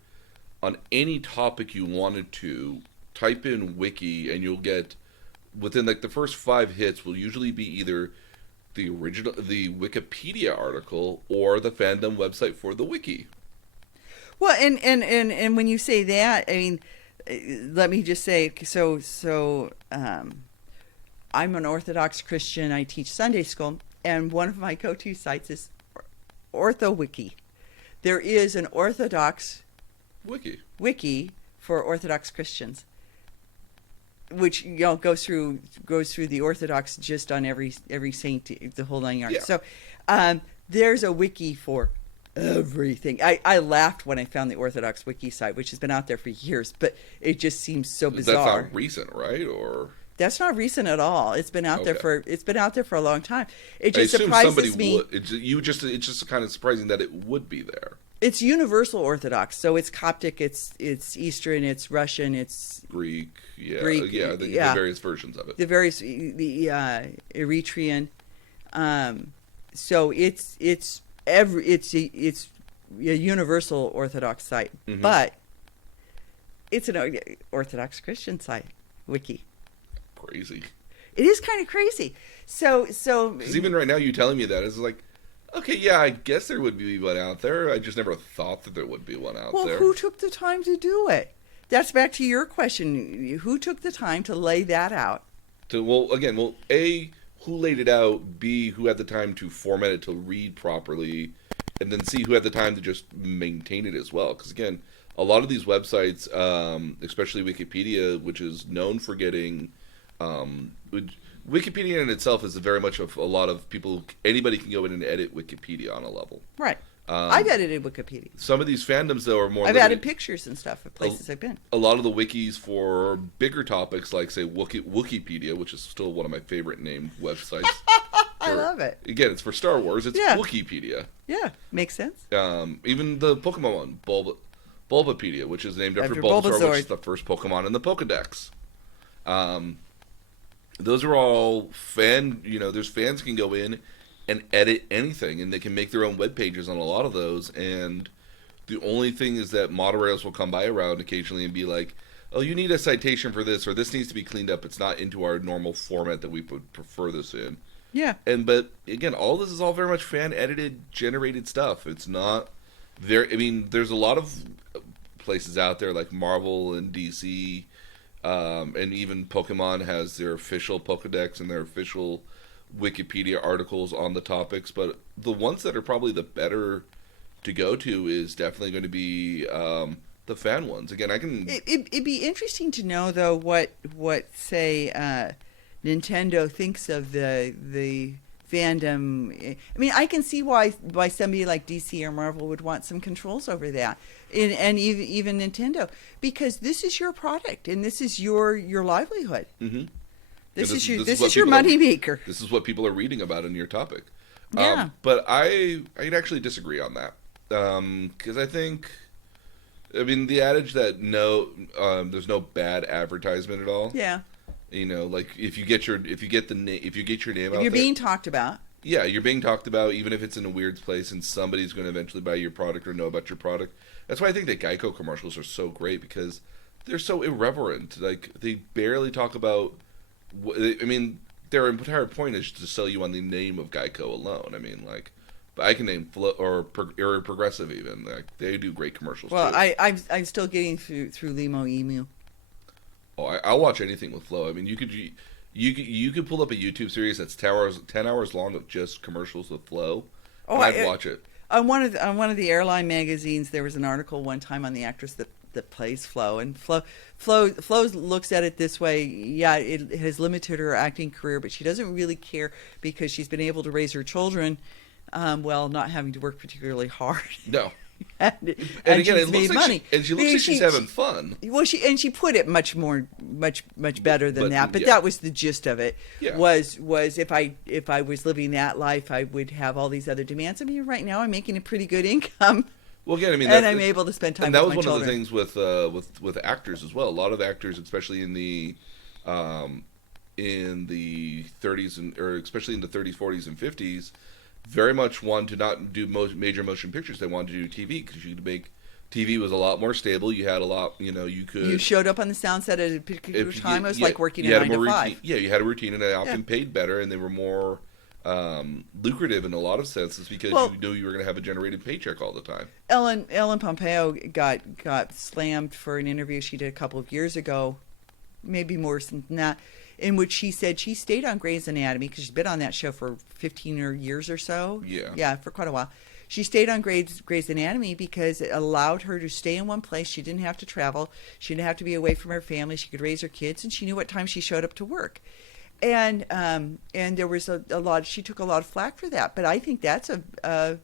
on any topic you wanted to, type in wiki, and you'll get, within like the first 5 hits will usually be either the Wikipedia article or the fandom website for the wiki. Well, and when you say that, I mean, let me just say, so I'm an Orthodox Christian. I teach Sunday school, and one of my go-to sites is OrthoWiki. There is an Orthodox wiki for Orthodox Christians, which goes through the Orthodox just on every saint, the whole 9 yards. Yeah. So there's a wiki for everything. I laughed when I found the Orthodox wiki site, which has been out there for years, but it just seems so bizarre. That's not recent, right? Or that's not recent at all. It's been out there for a long time. It just I assume surprises me. It's just kind of surprising that it would be there. It's Universal Orthodox, so it's Coptic, it's Eastern, it's Russian, it's Greek, the various versions of it. The Eritrean. So it's a universal Orthodox site, but it's an Orthodox Christian site wiki. Crazy. It is kind of crazy. So because even right now, you telling me that it's like, okay, yeah, I guess there would be one out there. I just never thought that there would be one out there. Well, who took the time to do it? That's back to your question. Who took the time to lay that out? A, who laid it out? B, who had the time to format it to read properly? And then C, who had the time to just maintain it as well? Because again, a lot of these websites, especially Wikipedia, which is known for getting, Wikipedia in itself is very much of a lot of people. Anybody can go in and edit Wikipedia on a level. Right. I've edited Wikipedia. Some of these fandoms, though, are more. I've added pictures and stuff of places I've been. A lot of the wikis for bigger topics, like say Wikipedia, which is still one of my favorite named websites. I love it. Again, it's for Star Wars. It's Wikipedia. Yeah, makes sense. Even the Pokemon one, Bulbapedia, which is named after After Bulbasaur, which is the first Pokemon in the Pokedex. Those are all there's fans can go in and edit anything, and they can make their own web pages on a lot of those. And the only thing is that moderators will come by around occasionally and be like, "Oh, you need a citation for this, or this needs to be cleaned up. It's not into our normal format that we would prefer this in." Yeah. But again, all this is all very much fan edited, generated stuff. It's not there. I mean, there's a lot of places out there like Marvel and DC, and even Pokemon has their official Pokedex and their official Wikipedia articles on the topics. But the ones that are probably the better to go to is definitely going to be the fan ones. Again, I can. It'd be interesting to know though what say Nintendo thinks of the fandom. I mean, I can see why somebody like DC or Marvel would want some controls over that, and even Nintendo, because this is your product and this is your livelihood. Mm-hmm. This is your money maker. This is what people are reading about in your topic. Yeah. But I'd actually disagree on that, because I think, I mean, the adage that there's no bad advertisement at all. Yeah. Like if you get your name out, you're being talked about. Yeah, you're being talked about, even if it's in a weird place, and somebody's going to eventually buy your product or know about your product. That's why I think that Geico commercials are so great, because they're so irreverent. Like, they barely talk about. I mean, their entire point is to sell you on the name of Geico alone. I mean, like, but I can name or Progressive even. Like, they do great commercials. Well, too. I'm still getting through Limo Emu. Oh, I'll watch anything with Flow. I mean, you could pull up a YouTube series that's 10 hours long of just commercials with Flow. Oh, I'd watch it. On one of the airline magazines, there was an article one time on the actress that plays Flo, and Flo looks at it this way. Yeah, it has limited her acting career, but she doesn't really care because she's been able to raise her children, while not having to work particularly hard. No. and again, she's it looks made like money. She looks like she's having fun. Well, she put it much better than that. But yeah. that was the gist of it. Yeah. Was if I was living that life, I would have all these other demands. I mean, right now I'm making a pretty good income. Well, again, I mean, and I'm able to spend time. And that with was my one children. of the things with actors as well. A lot of actors, especially in the 30s or especially in the 30s, 40s, and 50s, very much wanted to not do major motion pictures. They wanted to do TV because you could make TV was a lot more stable. You had a lot, you showed up on the sound set at a particular time. It was like working a 9 to 5. Yeah, you had a routine, and they often paid better, and they were more lucrative in a lot of senses because you knew you were going to have a generated paycheck all the time. Ellen Pompeo got slammed for an interview she did a couple of years ago, maybe more than that, in which she said she stayed on Grey's Anatomy because she's been on that show for 15 years or so. Yeah, for quite a while. She stayed on Grey's Anatomy because it allowed her to stay in one place. She didn't have to travel. She didn't have to be away from her family. She could raise her kids, and she knew what time she showed up to work. And there was a lot. She took a lot of flack for that, but I think that's a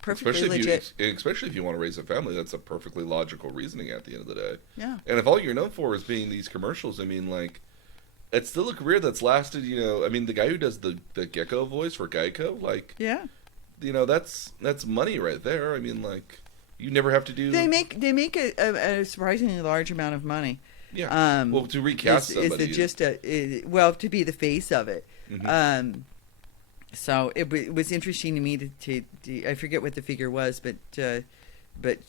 perfectly legit. Especially if you want to raise a family, that's a perfectly logical reasoning at the end of the day. Yeah. And if all you're known for is being these commercials, I mean, like, it's still a career that's lasted. I mean, the guy who does the gecko voice for Geico, like, yeah, that's money right there. I mean, like, you never have to do. They make a surprisingly large amount of money. Yeah. Well, to recast somebody, to be the face of it. Mm-hmm. So it was interesting to me to I forget what the figure was, but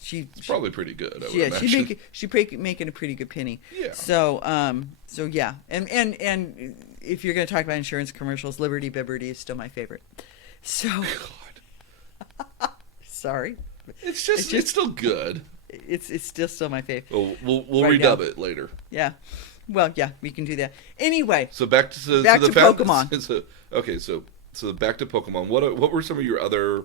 she's probably pretty good. I would imagine. she's making a pretty good penny. Yeah. So yeah, and if you're going to talk about insurance commercials, Liberty Bibberty is still my favorite. So. God. Sorry. It's still good. It's still my favorite. Well, we'll redub it later. Yeah. Well, yeah, we can do that. Anyway. So back to Pokemon. So back to Pokemon. What were some of your other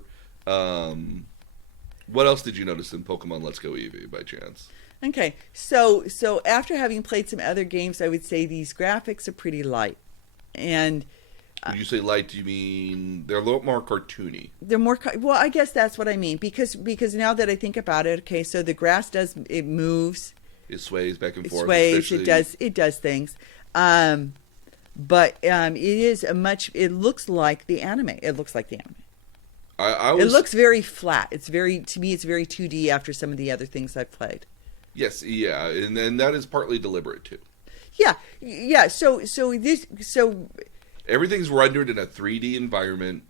What else did you notice in Pokemon Let's Go Eevee by chance? Okay, so after having played some other games, I would say these graphics are pretty light, and When you say light, do you mean they're a little more cartoony? they're more well. I guess that's what I mean because now that I think about it, okay, so the grass it moves, It sways back and it forth. sways, it does things, but it is a much. It looks like the anime. It looks like the anime. It looks very flat. It's very to me. It's very 2D after some of the other things I've played. Yes, yeah, and then that is partly deliberate too. Yeah, yeah. So Everything's rendered in a 3D environment,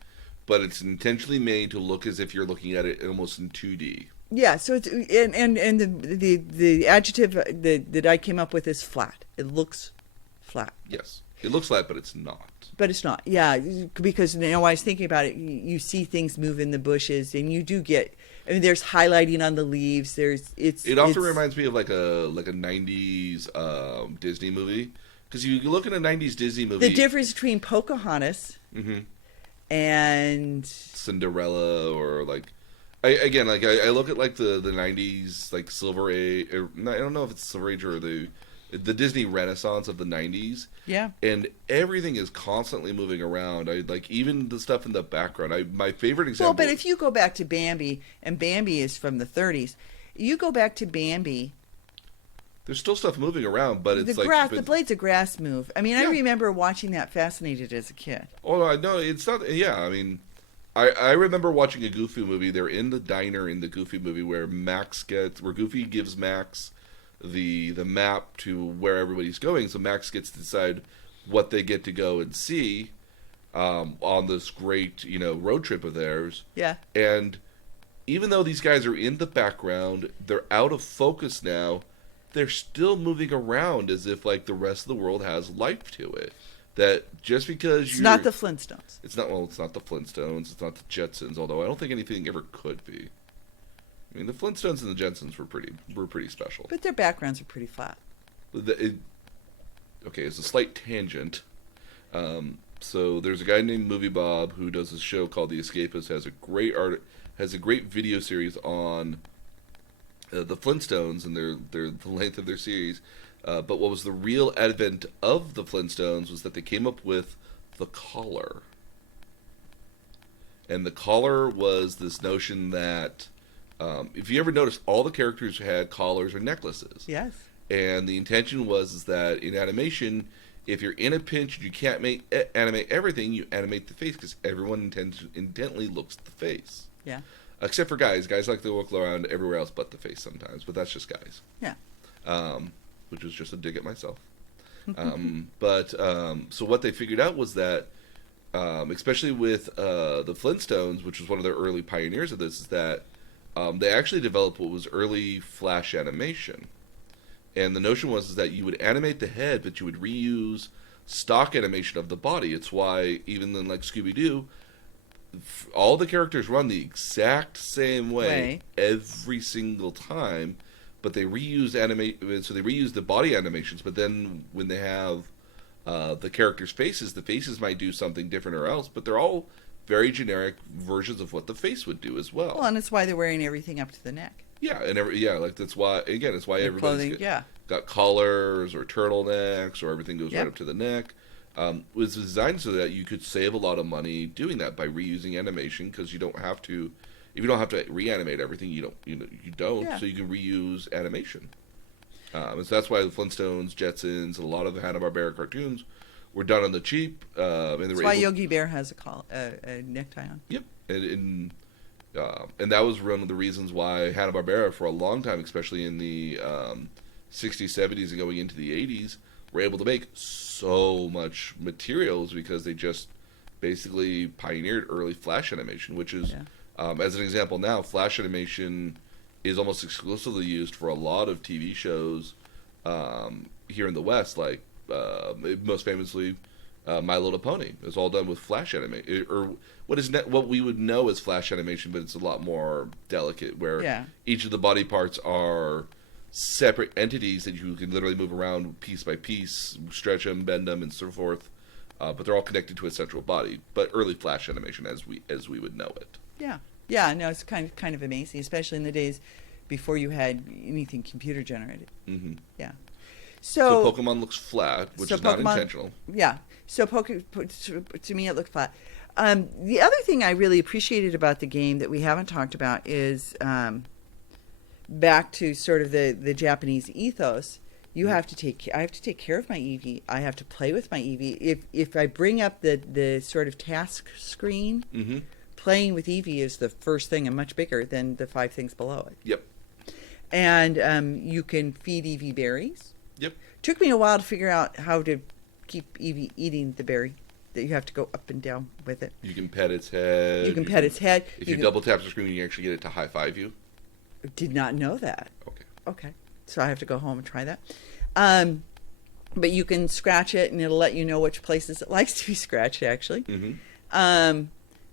but it's intentionally made to look as if you're looking at it almost in 2D. yeah. So it's and the adjective that I came up with is flat. It looks flat. Yes, it looks flat, but it's not. But it's not. Yeah, because I was thinking about it. You see things move in the bushes, and you do get. I mean, there's highlighting on the leaves. It often reminds me of like a '90s Disney movie, because you look at a '90s Disney movie. The difference between Pocahontas and Cinderella, or like, I look at like the '90s like Silver Age. I don't know if it's Silver Age or the Disney Renaissance of the '90s. Yeah. And everything is constantly moving around. I like even the stuff in the background. My favorite example. Well, but if you go back to Bambi, and Bambi is from the 30s, you go back to Bambi. There's still stuff moving around, but it's the blades of grass move. I mean, I Yeah. remember watching that fascinated as a kid. Oh, I know it's not. Yeah, I mean, I remember watching a Goofy movie. They're in the diner in the Goofy movie where Goofy gives Max the map to where everybody's going, so Max gets to decide what they get to go and see on this great road trip of theirs. Yeah. And even though these guys are in the background, they're out of focus now. They're still moving around as if like the rest of the world has life to it. That just because It's not the Flintstones. It's not the Flintstones. It's not the Jetsons. Although I don't think anything ever could be. I mean, the Flintstones and the Jetsons were pretty special. But their backgrounds are pretty flat. Okay, it's a slight tangent. So there's a guy named Movie Bob who does a show called The Escapist. Has a great video series on the Flintstones and the length of their series. But what was the real advent of the Flintstones was that they came up with the collar. And the collar was this notion that if you ever notice, all the characters had collars or necklaces. Yes. And the intention was that in animation, if you're in a pinch and you can't animate everything, you animate the face because everyone intently looks at the face. Yeah. Except for guys. Guys like to look around everywhere else but the face sometimes, but that's just guys. Yeah. Which was just a dig at myself. So what they figured out was that, especially with the Flintstones, which was one of their early pioneers of this, is that they actually developed what was early flash animation. And the notion was that you would animate the head, but you would reuse stock animation of the body. It's why, even in like Scooby-Doo, all the characters run the exact same way every single time, but they reuse the body animations, but then when they have the characters' faces, the faces might do something different or else, but they're all very generic versions of what the face would do as well. Well, and it's why they're wearing everything up to the neck. Yeah, like that's why everybody's got collars or turtlenecks or everything goes right up to the neck. It was designed so that you could save a lot of money doing that by reusing animation because you don't have to. If you don't have to reanimate everything, you don't. Yeah. So you can reuse animation. And so that's why the Flintstones, Jetsons, and a lot of the Hanna-Barbera cartoons were done on the cheap. That's why Yogi Bear has a necktie on. Yep, and that was one of the reasons why Hanna-Barbera, for a long time, especially in the 60s, 70s, and going into the 80s, were able to make so much materials because they just basically pioneered early flash animation, which is, as an example now, flash animation is almost exclusively used for a lot of TV shows here in the West, like most famously My Little Pony. It's all done with flash animation, or what we would know as flash animation, but it's a lot more delicate, where each of the body parts are separate entities that you can literally move around piece by piece, stretch them, bend them, and so forth. But they're all connected to a central body. But early flash animation, as we would know it. Yeah. Yeah, no, it's kind of amazing, especially in the days before you had anything computer generated. Hmm. Yeah. So So, Pokemon looks flat, which so is not Pokemon, intentional. yeah. So to me, it looked flat. The other thing I really appreciated about the game that we haven't talked about is back to sort of the Japanese ethos. You have to I have to take care of my Eevee. I have to play with my Eevee. If I bring up the sort of task screen, Hmm. playing with Eevee is the first thing and much bigger than the 5 things below it. Yep. And you can feed Eevee berries. Yep. Took me a while to figure out how to keep Eevee eating the berry. That you have to go up and down with it. You can pet its head. You can pet its head. If you double tap the screen, you actually get it to high five you. Did not know that. Okay. Okay. So I have to go home and try that. But you can scratch it, and it'll let you know which places it likes to be scratched, actually. Hmm.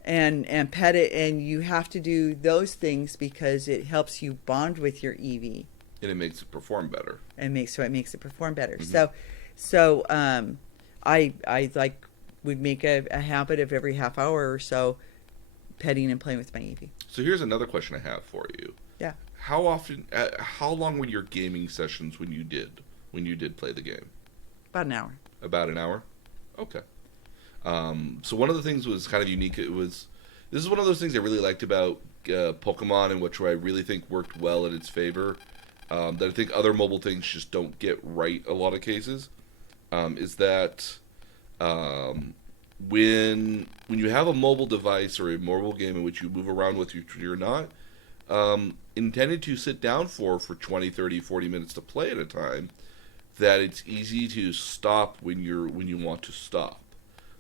And pet it, and you have to do those things because it helps you bond with your Eevee. And it makes it perform better. And it makes it perform better. Mhm. So I like would make a habit of every half hour or so petting and playing with my Eevee. So here's another question I have for you. Yeah. How long were your gaming sessions when you did play the game? About an hour. About an hour? Okay. So one of the things was kind of unique. This is one of those things I really liked about Pokemon, and which I really think worked well in its favor. That I think other mobile things just don't get right a lot of cases. Is that when you have a mobile device or a mobile game in which you move around with, you're not intended to sit down for 20, 30, 40 minutes to play at a time, that it's easy to stop when you want to stop.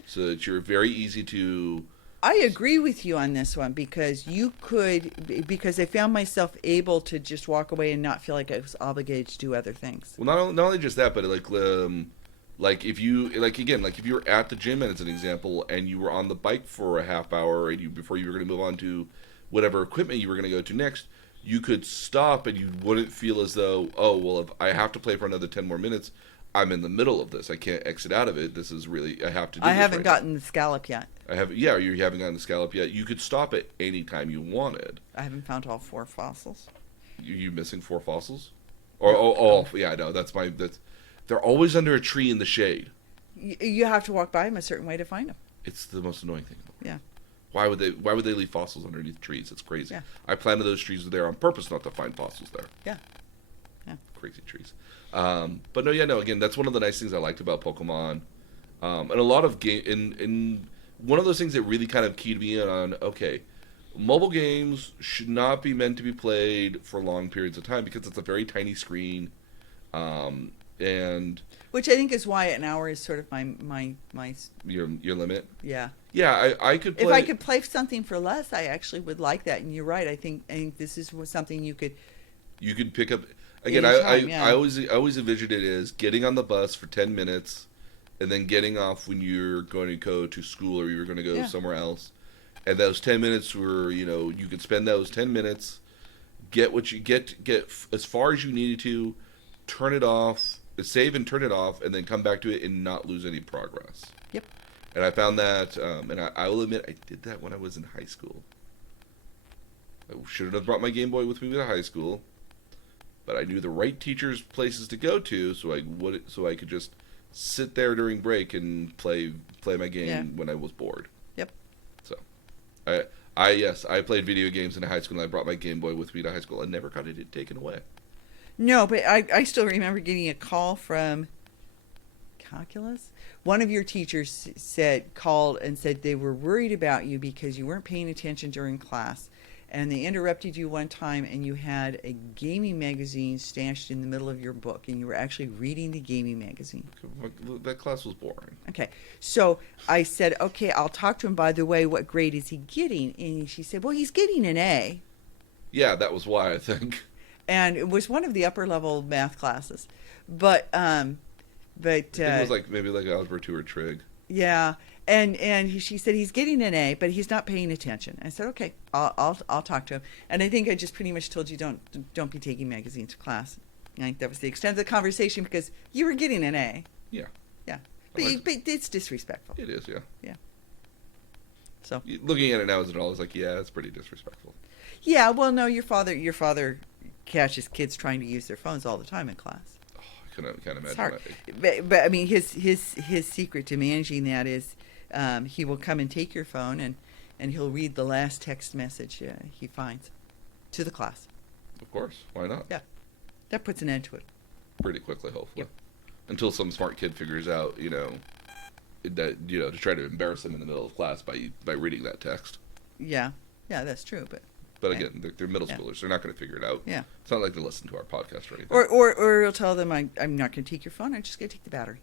So that you're very easy to... I agree with you on this one because I found myself able to just walk away and not feel like I was obligated to do other things. Well, not only just that, but like if you if you were at the gym, as an example, and you were on the bike for a half hour, and before you were going to move on to whatever equipment you were going to go to next, you could stop, and you wouldn't feel as though, oh well, if I have to play for another 10 more minutes, I'm in the middle of this. I can't exit out of it. This is really, I have to do I this haven't right gotten the scallop yet. you haven't gotten the scallop yet. You could stop it any time you wanted. I haven't found all 4 fossils. You missing 4 fossils? Oh, yeah, I know. They're always under a tree in the shade. You have to walk by them a certain way to find them. It's the most annoying thing. Yeah. Why would they leave fossils underneath trees? It's crazy. Yeah. I planted those trees there on purpose not to find fossils there. Yeah. Yeah. Crazy trees. But no, again, that's one of the nice things I liked about Pokemon. And a lot of in one of those things that really kind of keyed me in on, okay, mobile games should not be meant to be played for long periods of time because it's a very tiny screen. And which I think is why an hour is sort of my your limit. yeah. Yeah, I could play. If I could play something for less, I actually would like that. And you're right. I think this is something you could pick up. Again, anytime, yeah. I always envisioned it as getting on the bus for 10 minutes, and then getting off when you're going to go to school or you're going to go somewhere else. And those 10 minutes were, you could spend those 10 minutes, get what you get as far as you needed to, turn it off, save and turn it off, and then come back to it and not lose any progress. Yep. And I found that, and I will admit, I did that when I was in high school. I shouldn't have brought my Game Boy with me to high school, but I knew the right teachers' places to go to, so I could just sit there during break and play my game when I was bored. Yep. So, I played video games in high school, and I brought my Game Boy with me to high school. I never got it taken away. No, but I still remember getting a call from calculus. One of your teachers called and said they were worried about you because you weren't paying attention during class, and they interrupted you one time, and you had a gaming magazine stashed in the middle of your book, and you were actually reading the gaming magazine. That class was boring. Okay, so I said, okay, I'll talk to him. By the way, what grade is he getting? And she said, well, he's getting an A. Yeah, that was why, I think. And it was one of the upper level math classes, but I think it was maybe like Algebra 2 or Trig. Yeah, and she said he's getting an A, but he's not paying attention. I said, okay, I'll talk to him. And I think I just pretty much told you don't be taking magazines to class. I think that was the extent of the conversation because you were getting an A. Yeah. Yeah, but it's disrespectful. It is, yeah. Yeah. So Looking at it now as an adult, it's like, yeah, it's pretty disrespectful. yeah, well, no, your father catches kids trying to use their phones all the time in class. Oh, I can't It's imagine hard, that. but I mean, his secret to managing that is he will come and take your phone and he'll read the last text message he finds to the class. Of course, why not? Yeah, that puts an end to it. Pretty quickly, hopefully. Yep. Until some smart kid figures out, that to try to embarrass him in the middle of class by reading that text. Yeah, that's true, but. But Okay. again, they're middle Yeah. schoolers. They're not going to figure it out. Yeah. It's not like they listen to our podcast or anything. Or he'll tell them, I'm not going to take your phone. I'm just going to take the battery.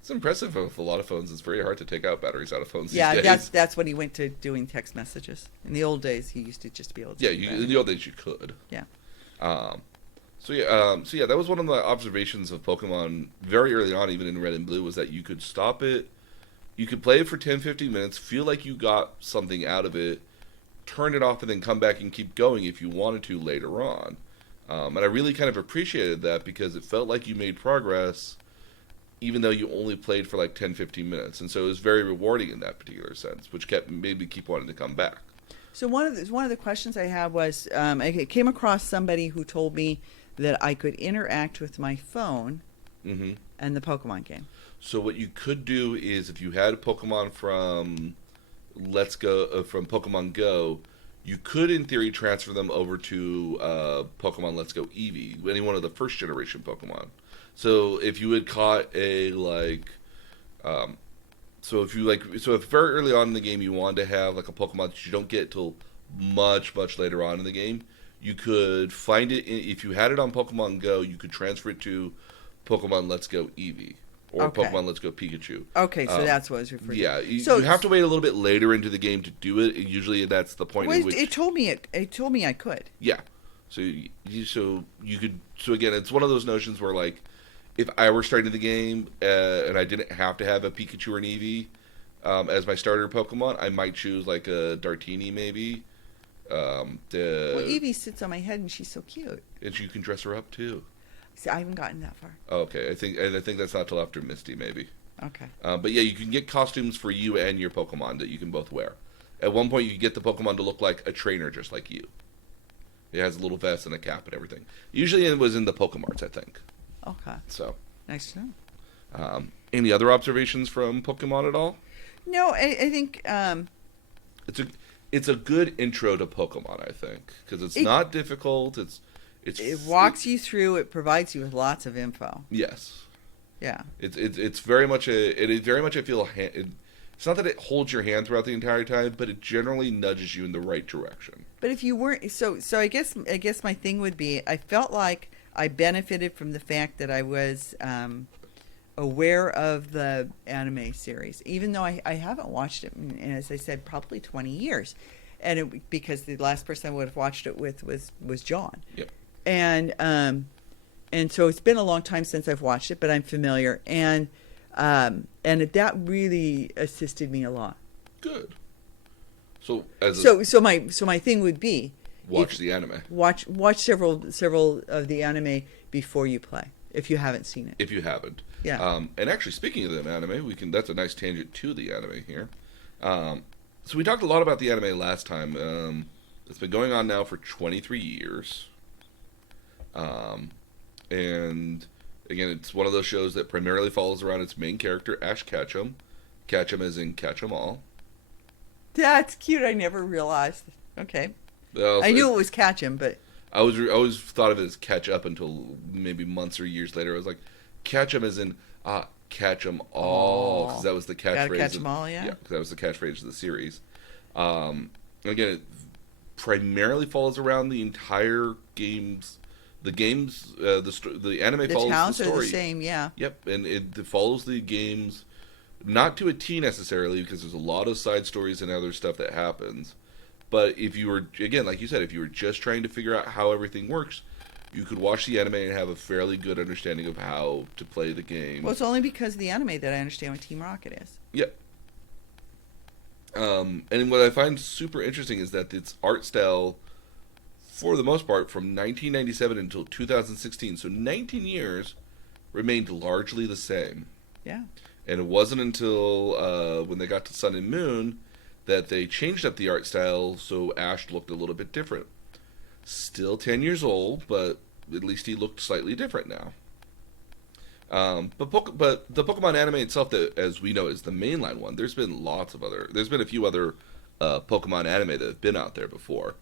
It's impressive with a lot of phones. It's very hard to take out batteries out of phones Yeah, these days. that's when he went to doing text messages. In the old days, he used to just be able to. Yeah, take the in battery. the old days you could. Yeah. So yeah, that was one of the observations of Pokemon very early on, even in Red and Blue, was that you could stop it, you could play it for 10, 15 minutes, feel like you got something out of it, turn it off, and then come back and keep going if you wanted to later on. And I really kind of appreciated that because it felt like you made progress, even though you only played for like 10, 15 minutes. And so it was very rewarding in that particular sense, which made me keep wanting to come back. So one of the questions I had was I came across somebody who told me that I could interact with my phone Mm-hmm. and the Pokemon game. So what you could do is if you had a Pokemon from from Pokemon Go, you could in theory transfer them over to Pokemon Let's Go Eevee, any one of the first generation Pokemon. So if you had caught so if very early on in the game you wanted to have like a Pokemon that you don't get till much later on in the game, you could find it if you had it on Pokemon Go, you could transfer it to Pokemon Let's Go Eevee or Okay. Pokemon Let's Go Pikachu. Okay, so that's what I was referring to. Yeah, you So have to wait a little bit later into the game to do it. And usually, that's the point Well, in which it told me I could. yeah. So you could. So again, it's one of those notions where like, if I were starting the game and I didn't have to have a Pikachu or an Eevee as my starter Pokemon, I might choose like a Dartini maybe. Well, Evie sits on my head and she's so cute. And you can dress her up too. See, I haven't gotten that far. Okay, I think that's not till after Misty maybe. Okay. But yeah, you can get costumes for you and your Pokemon that you can both wear. At one point, you can get the Pokemon to look like a trainer, just like you. It has a little vest and a cap and everything. Usually, it was in the Pokemarts, I think. Okay. So, Nice to know. any other observations from Pokemon at all? No, I think It's a good intro to Pokemon, I think, because it's not difficult. it walks you through. It provides you with lots of info. Yes. Yeah. It's very much I feel it's not that it holds your hand throughout the entire time, but it generally nudges you in the right direction. But if you weren't so I guess my thing would be I felt like I benefited from the fact that I was aware of the anime series, even though I haven't watched it in, as I said, probably 20 years, because the last person I would have watched it with was John. Yep. And so it's been a long time since I've watched it, but I'm familiar, and that really assisted me a lot. Good. So My thing would be watch the anime watch several of the anime before you play if you haven't seen it. if you haven't. Yeah. And actually, speaking of the anime, that's a nice tangent to the anime here. So we talked a lot about the anime last time. It's been going on now for 23 years. And again, it's one of those shows that primarily follows around its main character, Ash Ketchum. Ketchum as in catch 'em all. That's cute. I never realized. Okay. Also, I knew it was catch him, but I always thought of it as catch up until maybe months or years later. I was like, catch 'em as in catch 'em all, because that was the catchphrase. Gotta catch 'em all, yeah. Yeah, 'cause that was the catchphrase of the series. Again, it primarily follows around the entire games. The anime the follows towns the are story. the same. Yeah. Yep, and it follows the games, not to a T necessarily, because there's a lot of side stories and other stuff that happens. But if you were, again, like you said, if you were just trying to figure out how everything works, you could watch the anime and have a fairly good understanding of how to play the game. Well, it's only because of the anime that I understand what Team Rocket is. Yep. And what I find super interesting is that its art style, for the most part, from 1997 until 2016, so 19 years, remained largely the same. Yeah. And it wasn't until when they got to Sun and Moon that they changed up the art style so Ash looked a little bit different. Still 10 years old, but at least he looked slightly different now. But the Pokemon anime itself, that as we know is the mainline one, there's been a few other Pokemon anime that have been out there before.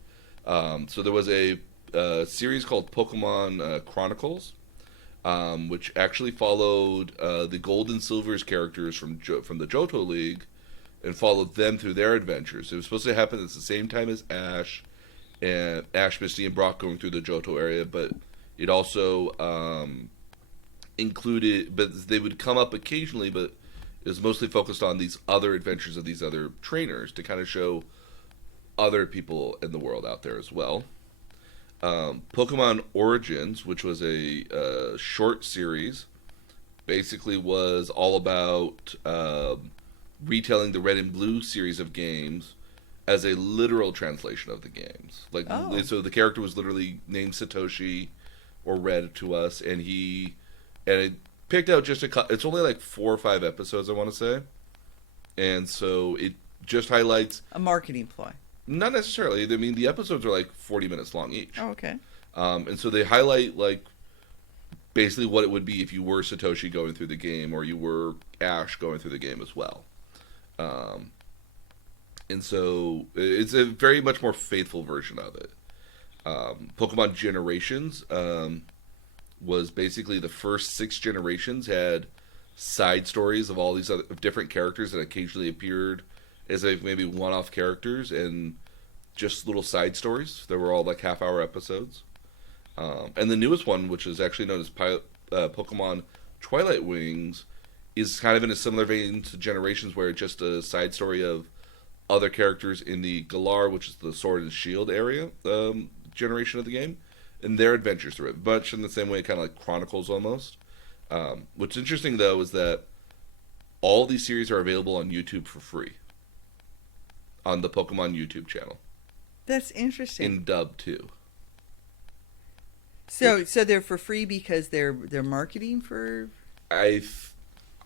So there was a series called Pokemon Chronicles, which actually followed the Gold and Silver's characters from the Johto League, and followed them through their adventures. It was supposed to happen at the same time as Ash, Misty, and Brock going through the Johto area, but it also included, but they would come up occasionally, but it was mostly focused on these other adventures of these other trainers to kind of show other people in the world out there as well. Pokemon Origins, which was a short series, basically was all about retelling the Red and Blue series of games as a literal translation of the games. So the character was literally named Satoshi or Red to us, and it picked out just it's only like 4 or 5 episodes, I want to say. And so it just highlights a marketing ploy. Not necessarily. I mean, the episodes are like 40 minutes long each. Oh, okay. And so they highlight like basically what it would be if you were Satoshi going through the game, or you were Ash going through the game as well. And so it's a very much more faithful version of it. Pokemon Generations was basically the first 6 generations had side stories of all these other different characters that occasionally appeared as like maybe one-off characters and just little side stories. They were all like half-hour episodes. And the newest one, which is actually known as Pokemon Twilight Wings, is kind of in a similar vein to Generations, where it's just a side story of other characters in the Galar, which is the Sword and Shield area generation of the game, and their adventures through it. Much in the same way, kind of like Chronicles almost. What's interesting, though, is that all these series are available on YouTube for free. On the Pokemon YouTube channel. That's interesting. In dub, too. So they're for free because they're marketing for... I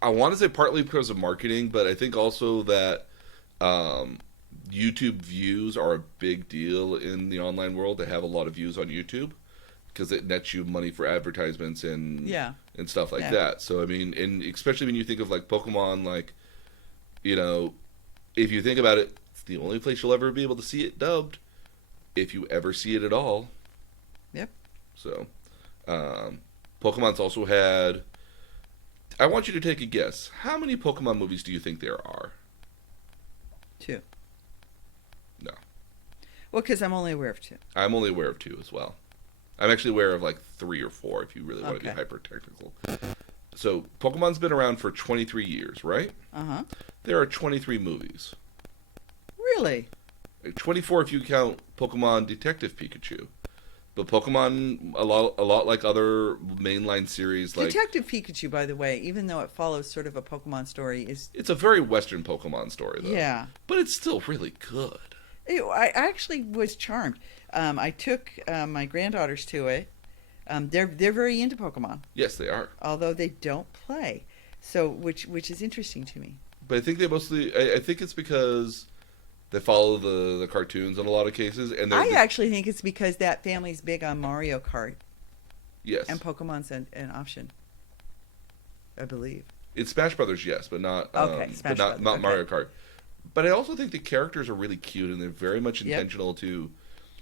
want to say partly because of marketing, but I think also that YouTube views are a big deal in the online world. They have a lot of views on YouTube because it nets you money for advertisements and stuff like that. So, I mean, and especially when you think of like Pokemon, like, you know, if you think about it, it's the only place you'll ever be able to see it dubbed, if you ever see it at all. Yep. So, Pokemon's also had... I want you to take a guess. How many Pokemon movies do you think there are? 2. No. Well, because I'm only aware of 2. I'm only aware of 2 as well. I'm actually aware of like 3 or 4 if you really want to be hyper-technical. So, Pokemon's been around for 23 years, right? Uh-huh. There are 23 movies. Really? 24 if you count Pokemon Detective Pikachu. But Pokemon, a lot like other mainline series, like Detective Pikachu, by the way, even though it follows sort of a Pokemon story, it's a very Western Pokemon story, though. Yeah. But it's still really good. I actually was charmed. I took my granddaughters to it. They're very into Pokemon. Yes, they are. Although they don't play, so which is interesting to me. But I think they mostly. I think it's because they follow the cartoons in a lot of cases, and I actually think it's because that family's big on Mario Kart. Yes. And Pokemon's an option, I believe. It's Smash Brothers, yes, but not Smash not Brothers. Mario Kart. But I also think the characters are really cute, and they're very much intentional to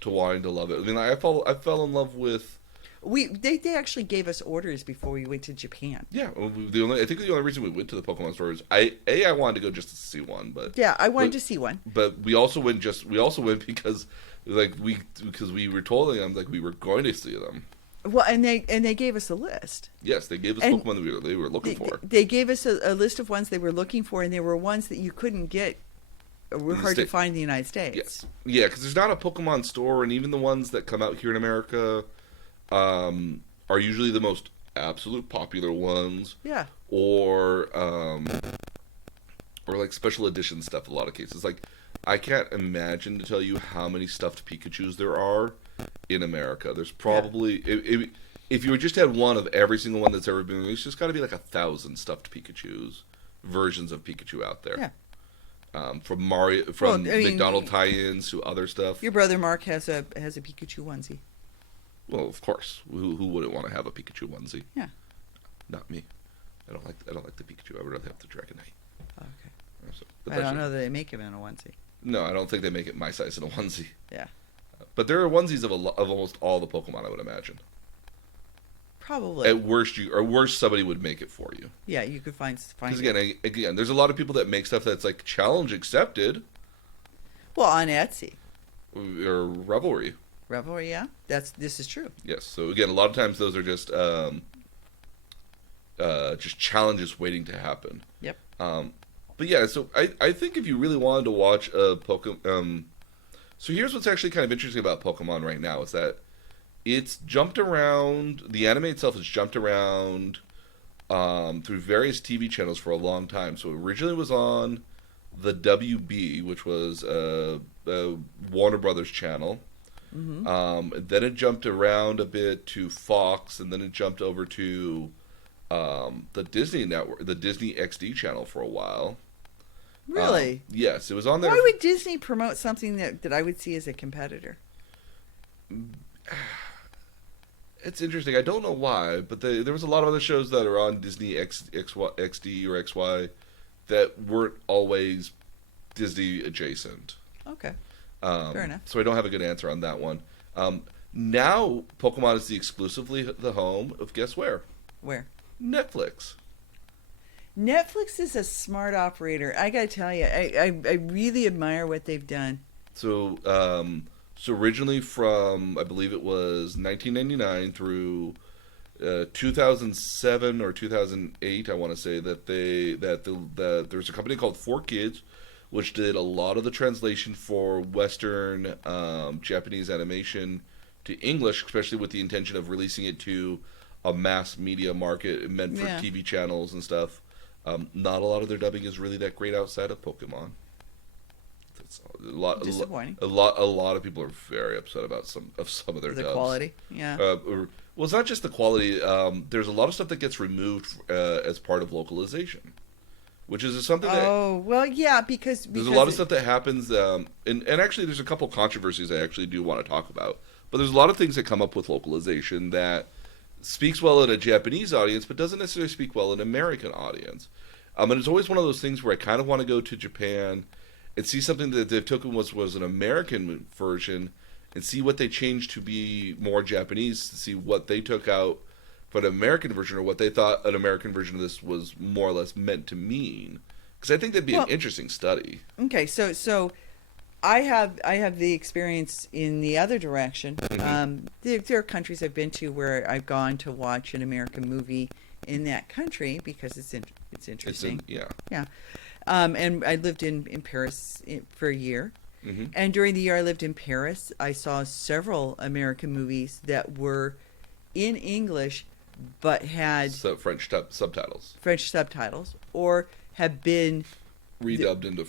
wanting to love it. I mean, I fell in love with. They actually gave us orders before we went to Japan. Yeah, I think the only reason we went to the Pokemon store is I wanted to go just to see one, but yeah, I wanted to see one. But we also went because we were told them like we were going to see them. Well, and they gave us a list. Yes, they gave us Pokemon that they were looking for. They gave us a list of ones they were looking for, and there were ones that you couldn't get. Were hard to find in the United States. Yes, yeah, because there's not a Pokemon store, and even the ones that come out here in America are usually the most absolute popular ones. Yeah. Or like special edition stuff. In a lot of cases, like I can't imagine to tell you how many stuffed Pikachus there are in America. There's probably if you just had one of every single one that's ever been released, there's got to be like 1,000 stuffed Pikachus versions of Pikachu out there. Yeah. From Mario, McDonald tie-ins to other stuff. Your brother Mark has a Pikachu onesie. Well, of course. Who wouldn't want to have a Pikachu onesie? Yeah. Not me. I don't like the Pikachu. I would rather have the Dragonite. Okay. So, I don't know that they make him in a onesie. No, I don't think they make it my size in a onesie. Yeah. But there are onesies of almost all the Pokemon, I would imagine. Probably. At worst, somebody would make it for you. Yeah, you could find. Because again, there's a lot of people that make stuff that's like challenge accepted. Well, on Etsy. Or Revelry. Revelry, yeah. This is true. Yes. So again, a lot of times those are just challenges waiting to happen. Yep. But yeah, so I think if you really wanted to watch a Pokemon, so here's what's actually kind of interesting about Pokemon right now is that it's jumped around. The anime itself has jumped around through various TV channels for a long time. So it originally was on the WB, which was a Warner Brothers channel. Mm-hmm. Then it jumped around a bit to Fox, and then it jumped over to the Disney network, the Disney XD channel for a while. Really? Yes, it was on there. Why would Disney promote something that I would see as a competitor? It's interesting. I don't know why, but there was a lot of other shows that are on Disney XD or XY that weren't always Disney adjacent. Okay. Fair enough. So I don't have a good answer on that one. Now, Pokemon is exclusively the home of guess where? Where? Netflix. Netflix is a smart operator. I gotta tell you, I really admire what they've done. So originally from, I believe it was 1999 through 2007 or 2008, I want to say that there's a company called 4Kids, which did a lot of the translation for Western Japanese animation to English, especially with the intention of releasing it to a mass media market meant for TV channels and stuff. Not a lot of their dubbing is really that great outside of Pokemon. It's disappointing. A lot of people are very upset about some of their The dubs. quality, yeah. Well, it's not just the quality. There's a lot of stuff that gets removed as part of localization, which is something that... Oh, well, yeah, because there's a lot of stuff that happens, and actually there's a couple controversies I actually do want to talk about. But there's a lot of things that come up with localization that speaks well in a Japanese audience, but doesn't necessarily speak well in an American audience. And it's always one of those things where I kind of want to go to Japan and see something that they've taken was an American version and see what they changed to be more Japanese, to see what they took out for an American version or what they thought an American version of this was more or less meant to mean. Because I think that'd be an interesting study. Okay, so I have the experience in the other direction. Mm-hmm. There are countries I've been to where I've gone to watch an American movie in that country because it's interesting. Yeah. And I lived in Paris for a year. Mm-hmm. And during the year I lived in Paris, I saw several American movies that were in English but had French subtitles or have been redubbed into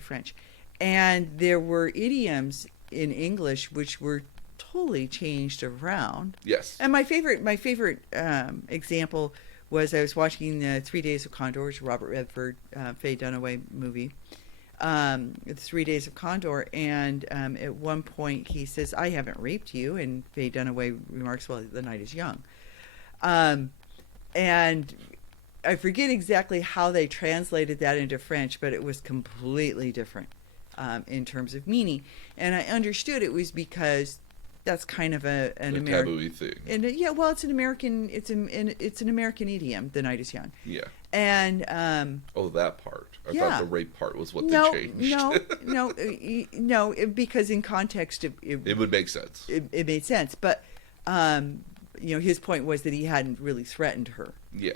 French. And there were idioms in English which were totally changed around. Yes. And my favorite example was I was watching the 3 Days of Condor, which is Robert Redford, Faye Dunaway movie. 3 Days of Condor, and at one point he says, "I haven't raped you," and Faye Dunaway remarks, "Well, the night is young." And I forget exactly how they translated that into French, but it was completely different in terms of meaning. And I understood it was because that's kind of an American taboo thing. And it's an American. It's an American idiom. The night is young. Yeah. And that part. I thought the rape part was what they changed. No, because in context it would make sense. It made sense, but his point was that he hadn't really threatened her. Yeah.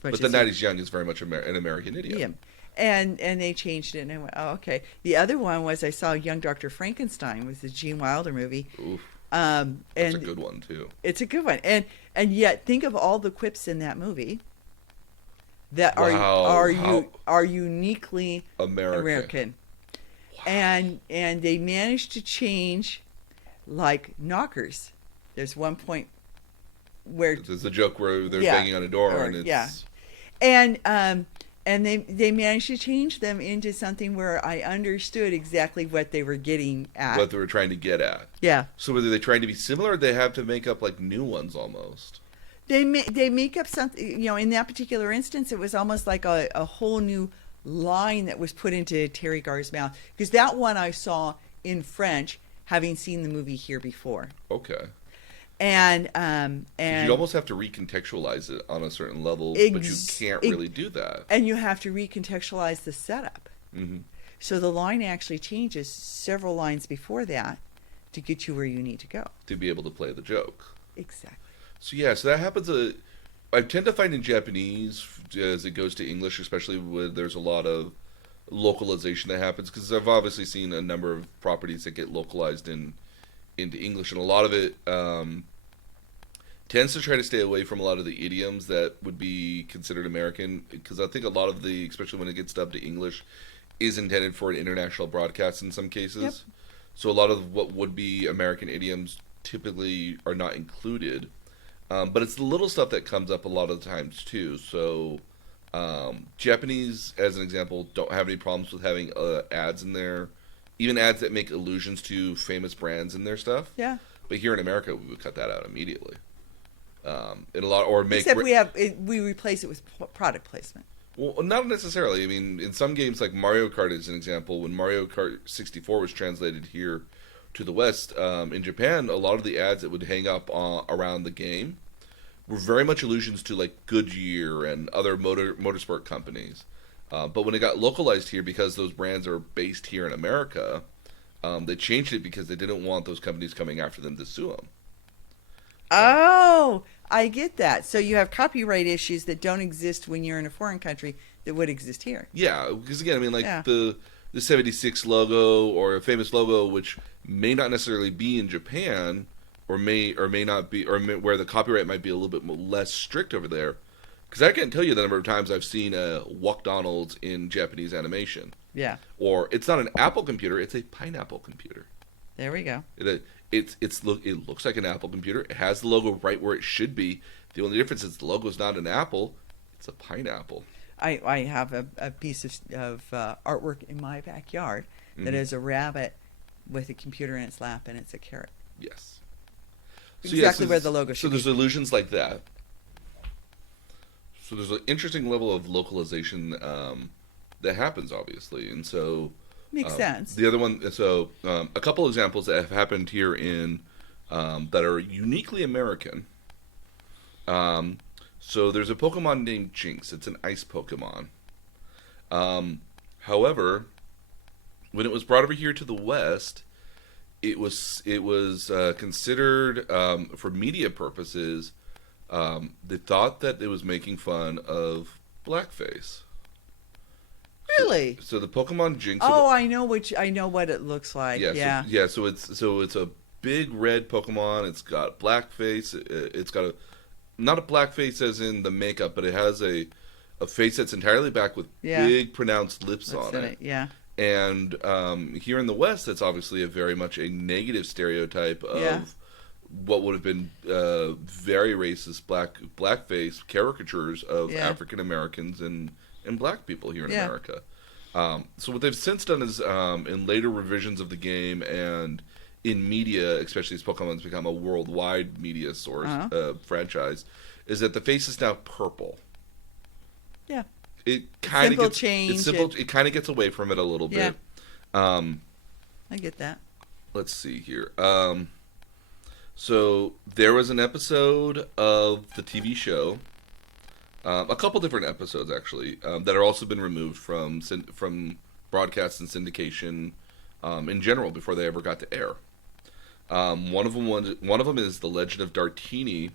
But the night is young is very much an American idiom. Yeah. And they changed it, and I went, oh, okay. The other one was I saw Young Dr. Frankenstein, was the Gene Wilder movie. Oof. That's a good one too. It's a good one, and yet think of all the quips in that movie that are uniquely American. Wow. And they managed to change, like knockers. There's one point where there's a joke where they're banging on a door, and it's And they managed to change them into something where I understood exactly what they were getting at. What they were trying to get at. Yeah. So whether they're trying to be similar, or they have to make up like new ones almost. They make up something, in that particular instance, it was almost like a whole new line that was put into Terry Garr's mouth. Because that one I saw in French, having seen the movie here before. Okay. And you almost have to recontextualize it on a certain level, but you can't really do that. And you have to recontextualize the setup. Mm-hmm. So the line actually changes several lines before that to get you where you need to go. To be able to play the joke. Exactly. So so that happens. I tend to find in Japanese, as it goes to English, especially when there's a lot of localization that happens, because I've obviously seen a number of properties that get localized into English, and a lot of it tends to try to stay away from a lot of the idioms that would be considered American, because I think a lot of the, especially when it gets dubbed to English, is intended for an international broadcast in some cases. Yep. So a lot of what would be American idioms typically are not included. But it's the little stuff that comes up a lot of the times too. So Japanese, as an example, don't have any problems with having ads in there, even ads that make allusions to famous brands in their stuff. Yeah. But here in America, we would cut that out immediately. In a lot, or make except we replace it with product placement. Well, not necessarily. I mean, in some games like Mario Kart is an example. When Mario Kart 64 was translated here to the West, in Japan, a lot of the ads that would hang up around the game were very much allusions to like Goodyear and other motorsport companies. But when it got localized here, because those brands are based here in America, they changed it because they didn't want those companies coming after them to sue them. Oh, I get that. So you have copyright issues that don't exist when you're in a foreign country that would exist here. Yeah, because again, I mean, like the 76 logo or a famous logo, which may not necessarily be in Japan, or may not be, or where the copyright might be a little bit less strict over there. Because I can't tell you the number of times I've seen a Walkdonald's in Japanese animation. Yeah. Or it's not an Apple computer; it's a pineapple computer. There we go. It looks like an Apple computer. It has the logo right where it should be. The only difference is the logo's not an apple; it's a pineapple. I have a piece of artwork in my backyard that is a rabbit with a computer in its lap, and it's a carrot. Yes. Exactly where the logo should be. So there's illusions like that. So there's an interesting level of localization that happens, obviously, and so makes sense. The other one, so a couple examples that have happened here in that are uniquely American. So there's a Pokemon named Jinx. It's an ice Pokemon. However, when it was brought over here to the West, it was considered for media purposes. They thought that it was making fun of blackface. Really? So the Pokemon Jinx. Oh, I know what it looks like. Yeah. So it's a big red Pokemon. It's got blackface. It's got not a blackface as in the makeup, but it has a face that's entirely black with big pronounced lips on it. Yeah. And here in the West, that's obviously very much a negative stereotype of what would have been very racist blackface caricatures of African Americans and black people here in America. So what they've since done is in later revisions of the game and in media, especially as Pokemon's become a worldwide media source franchise, is that the face is now purple. Yeah. It kind of gets change. It's simple. It kind of gets away from it a little bit. I get that. Let's see here. So there was an episode of the TV show, a couple different episodes actually, that are also been removed from broadcast and syndication in general before they ever got to air. One of them is The Legend of Dartini,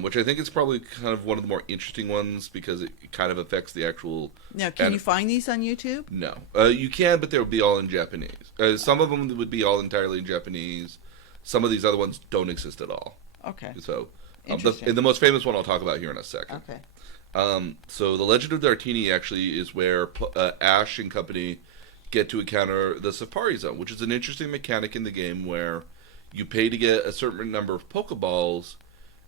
which I think is probably kind of one of the more interesting ones because it kind of affects the actual. Now, can you find these on YouTube? No, you can, but they would be all in Japanese. Some of them would be all entirely in Japanese. Some of these other ones don't exist at all. Okay. So, the most famous one I'll talk about here in a second. Okay. So, The Legend of Dartini actually is where Ash and company get to encounter the Safari Zone, which is an interesting mechanic in the game where you pay to get a certain number of Pokeballs,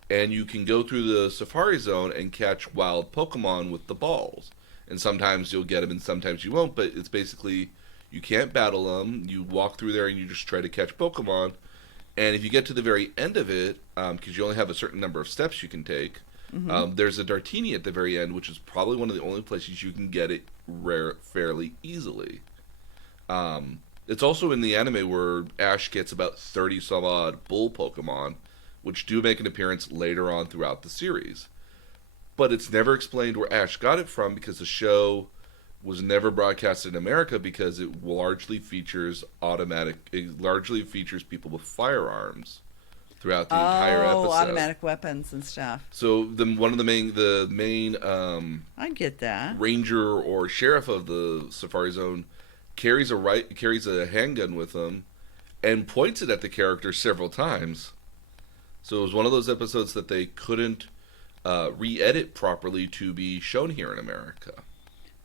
and you can go through the Safari Zone and catch wild Pokemon with the balls. And sometimes you'll get them, and sometimes you won't. But it's basically you can't battle them. You walk through there and you just try to catch Pokemon. And if you get to the very end of it, because you only have a certain number of steps you can take, there's a Dartini at the very end, which is probably one of the only places you can get it fairly easily. It's also in the anime where Ash gets about 30 some odd bull Pokemon, which do make an appearance later on throughout the series. But it's never explained where Ash got it from, because the show was never broadcast in America, because it largely features people with firearms throughout the entire episode. Automatic weapons and stuff. So one of the main I get that. ranger or sheriff of the Safari Zone carries a handgun with him and points it at the character several times. So it was one of those episodes that they couldn't re-edit properly to be shown here in America.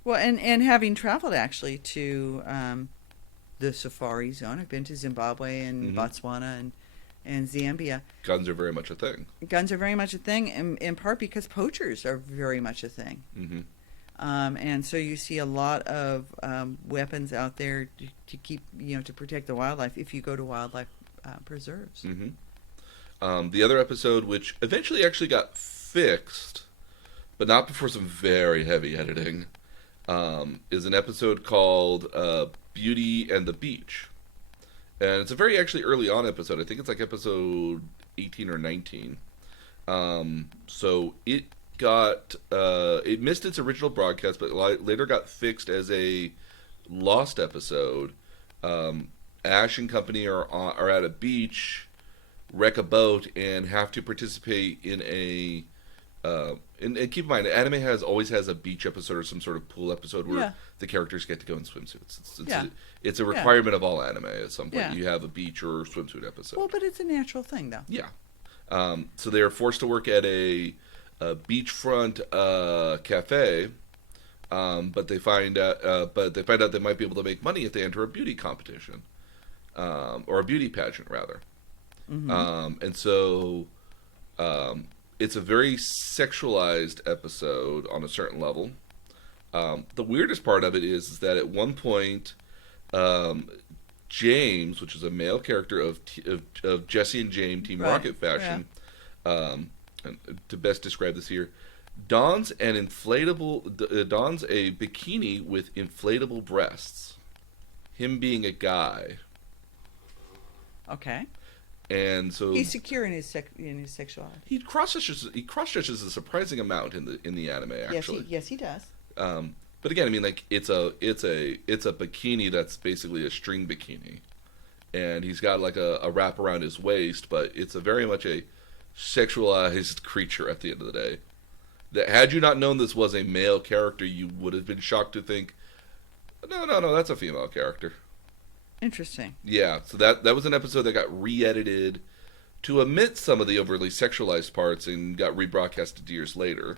Well, and having traveled actually to the Safari Zone, I've been to Zimbabwe and Botswana and Zambia. Guns are very much a thing. Guns are very much a thing, in part because poachers are very much a thing. And so you see a lot of weapons out there to keep, to protect the wildlife if you go to wildlife preserves. The other episode, which eventually actually got fixed, but not before some very heavy editing, is an episode called Beauty and the Beach. And it's a very actually early on episode. I think it's like episode 18 or 19. So it missed its original broadcast, but later got fixed as a lost episode. Ash and company are at a beach, wreck a boat, and have to participate in a and keep in mind, anime always has a beach episode or some sort of pool episode where the characters get to go in swimsuits. It's a requirement of all anime at some point. You have a beach or swimsuit episode. Well, but it's a natural thing, though. Yeah. So they are forced to work at a beachfront cafe, but they find out they might be able to make money if they enter a beauty competition, or a beauty pageant rather. And so it's a very sexualized episode on a certain level. The weirdest part of it is that at one point, James, which is a male character of Jesse and James Team Rocket fashion, and to best describe this here, dons a bikini with inflatable breasts. Him being a guy. Okay. And so he's secure in his sexuality. He cross stretches a surprising amount in the anime. Actually, yes, he does. But again, I mean, like it's a bikini that's basically a string bikini, and he's got like a wrap around his waist, but it's very much a sexualized creature at the end of the day. That had you not known this was a male character, you would have been shocked to think, no, that's a female character. Interesting. Yeah, so that was an episode that got re-edited to omit some of the overly sexualized parts and got rebroadcasted years later.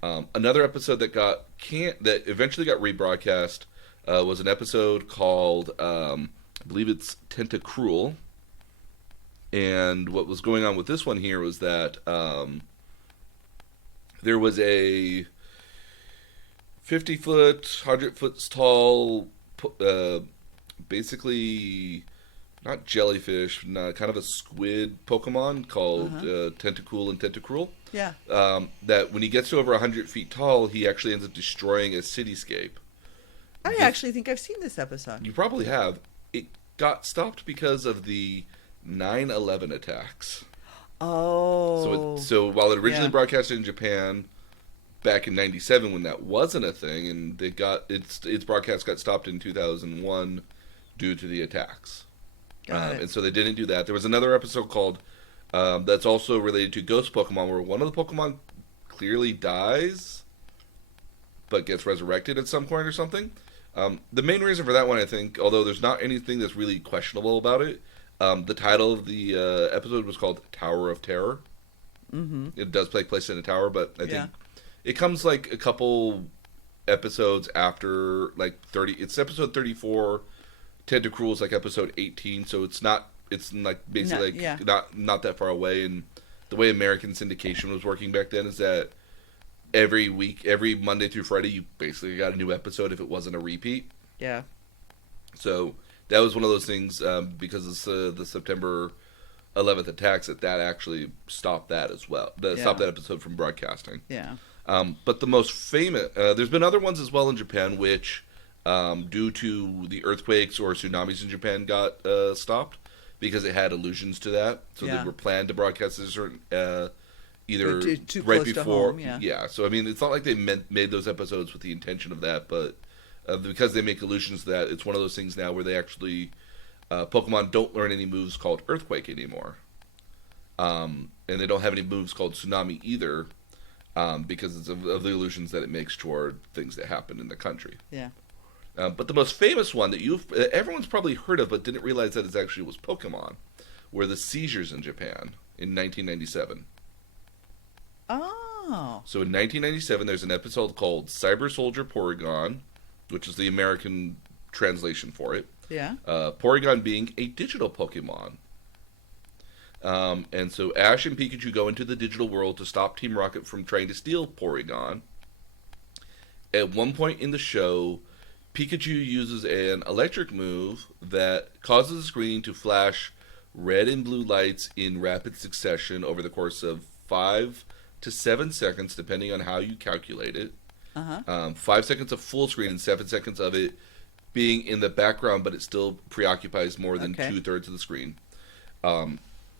Another episode that eventually got rebroadcast was an episode called, I believe it's Tentacruel. And what was going on with this one here was that there was a 50-foot, 100-foot tall, basically not jellyfish, kind of a squid Pokemon called Tentacool and Tentacruel. Yeah. That when he gets to over 100 feet tall, he actually ends up destroying a cityscape. I actually think I've seen this episode. You probably have. It got stopped because of the 9/11 attacks. Oh. So while it originally broadcasted in Japan back in '97, when that wasn't a thing, and its broadcast got stopped in 2001 due to the attacks. And so they didn't do that. There was another episode called that's also related to Ghost Pokemon, where one of the Pokemon clearly dies, but gets resurrected at some point or something. The main reason for that one, I think, although there's not anything that's really questionable about it, the title of the episode was called Tower of Terror. Mm-hmm. It does take place in a tower, but I think it comes like a couple episodes after, like 30. It's episode 34. Tentacruel is like episode 18, so it's like basically not that far away. And the way American syndication was working back then is that every week, every Monday through Friday, you basically got a new episode if it wasn't a repeat. Yeah. So that was one of those things because of the September 11th attacks that actually stopped that as well. Stopped that episode from broadcasting. Yeah. But the most famous, there's been other ones as well in Japan, which due to the earthquakes or tsunamis in Japan got stopped because it had allusions to that. So they were planned to broadcast a certain either too right close to before. home, yeah. Yeah. So I mean, it's not like they made those episodes with the intention of that, but because they make allusions to that, it's one of those things now where they actually Pokemon don't learn any moves called Earthquake anymore, and they don't have any moves called Tsunami either, because of the illusions that it makes toward things that happen in the country. Yeah. But the most famous one that everyone's probably heard of, but didn't realize that it actually was Pokemon, were the seizures in Japan in 1997. Oh. So in 1997, there's an episode called Cyber Soldier Porygon, which is the American translation for it. Yeah. Porygon being a digital Pokemon. And so Ash and Pikachu go into the digital world to stop Team Rocket from trying to steal Porygon. At one point in the show, Pikachu uses an electric move that causes the screen to flash red and blue lights in rapid succession over the course of 5 to 7 seconds, depending on how you calculate it. 5 seconds of full screen and 7 seconds of it being in the background, but it still preoccupies more than 2/3 of the screen.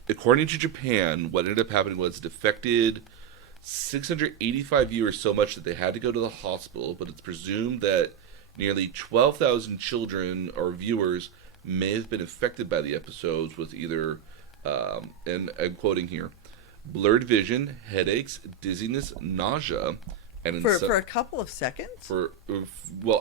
According to Japan, what ended up happening was it affected 685 viewers so much that they had to go to the hospital, but it's presumed that nearly 12,000 children or viewers may have been affected by the episodes with either, and I'm quoting here, blurred vision, headaches, dizziness, nausea, and for a couple of seconds? After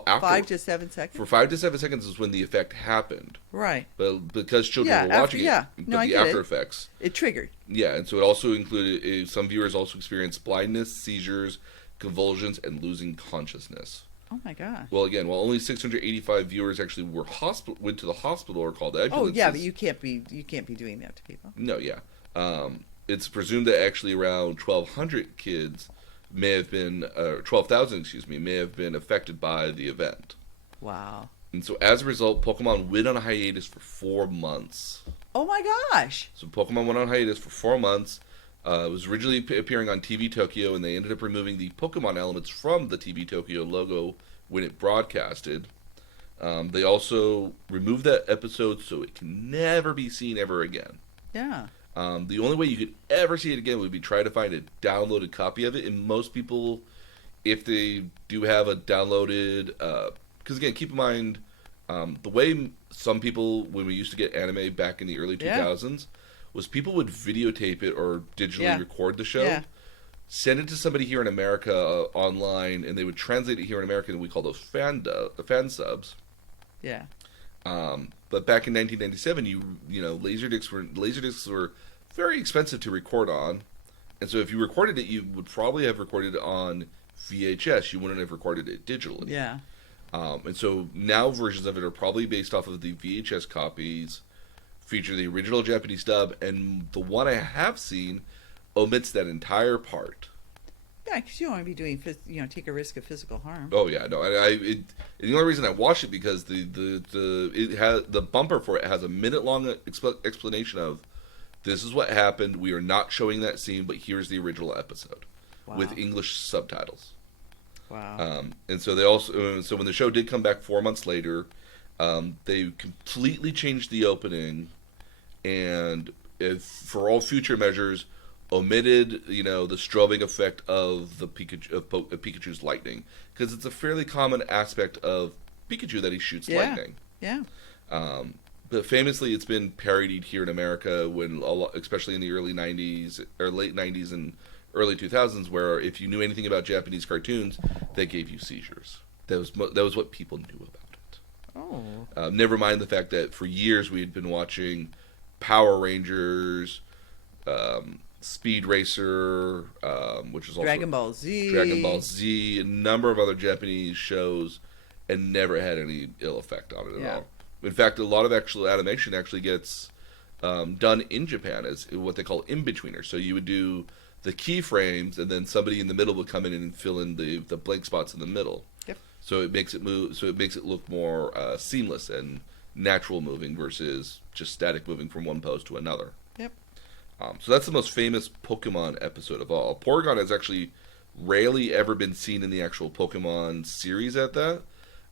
5 to 7 seconds? For 5 to 7 seconds is when the effect happened. Right. But because children were watching it, no, the after effects. It triggered. Yeah, and so it also included, some viewers also experienced blindness, seizures, convulsions, and losing consciousness. Oh my gosh. Well, again, only 685 viewers actually went to the hospital or called ambulances. Oh yeah, but you can't be doing that to people. No, yeah. It's presumed that actually around 1,200 kids may have been, 12,000, may have been affected by the event. Wow. And so as a result, Pokemon went on a hiatus for 4 months. Oh my gosh. So Pokemon went on hiatus for 4 months. It was originally appearing on TV Tokyo, and they ended up removing the Pokemon elements from the TV Tokyo logo when it broadcasted. They also removed that episode so it can never be seen ever again. Yeah. The only way you could ever see it again would be try to find a downloaded copy of it. And most people, if they do have a downloaded, because again, keep in mind, the way some people, when we used to get anime back in the early 2000s, was people would videotape it or digitally record the show, send it to somebody here in America online, and they would translate it here in America, and we call those fan subs. Yeah. But back in 1997, laserdiscs were very expensive to record on, and so if you recorded it, you would probably have recorded it on VHS. You wouldn't have recorded it digitally. Yeah. And so now versions of it are probably based off of the VHS copies, feature the original Japanese dub, and the one I have seen omits that entire part. Yeah, because you don't want to be doing, take a risk of physical harm. Oh yeah, no. The only reason I watched it because the bumper for it has a minute-long explanation of this is what happened. We are not showing that scene, but here's the original episode with English subtitles. Wow. And so they also when the show did come back 4 months later, they completely changed the opening, and for all future measures, omitted the strobing effect of the Pikachu's lightning, because it's a fairly common aspect of Pikachu that he shoots lightning. Yeah. But famously, it's been parodied here in America especially in the early '90s or late '90s and early 2000s, where if you knew anything about Japanese cartoons, they gave you seizures. That was what people knew about it. Oh. Never mind the fact that for years we had been watching Power Rangers, Speed Racer, which is also Dragon Ball Z, a number of other Japanese shows, and never had any ill effect on it at all. In fact, a lot of actual animation actually gets done in Japan as what they call in-betweeners. So you would do the keyframes, and then somebody in the middle would come in and fill in the blank spots in the middle. Yep. So it makes it move. So it makes it look more seamless and natural moving versus just static moving from one pose to another. Yep. So that's the most famous Pokemon episode of all. Porygon has actually rarely ever been seen in the actual Pokemon series at that.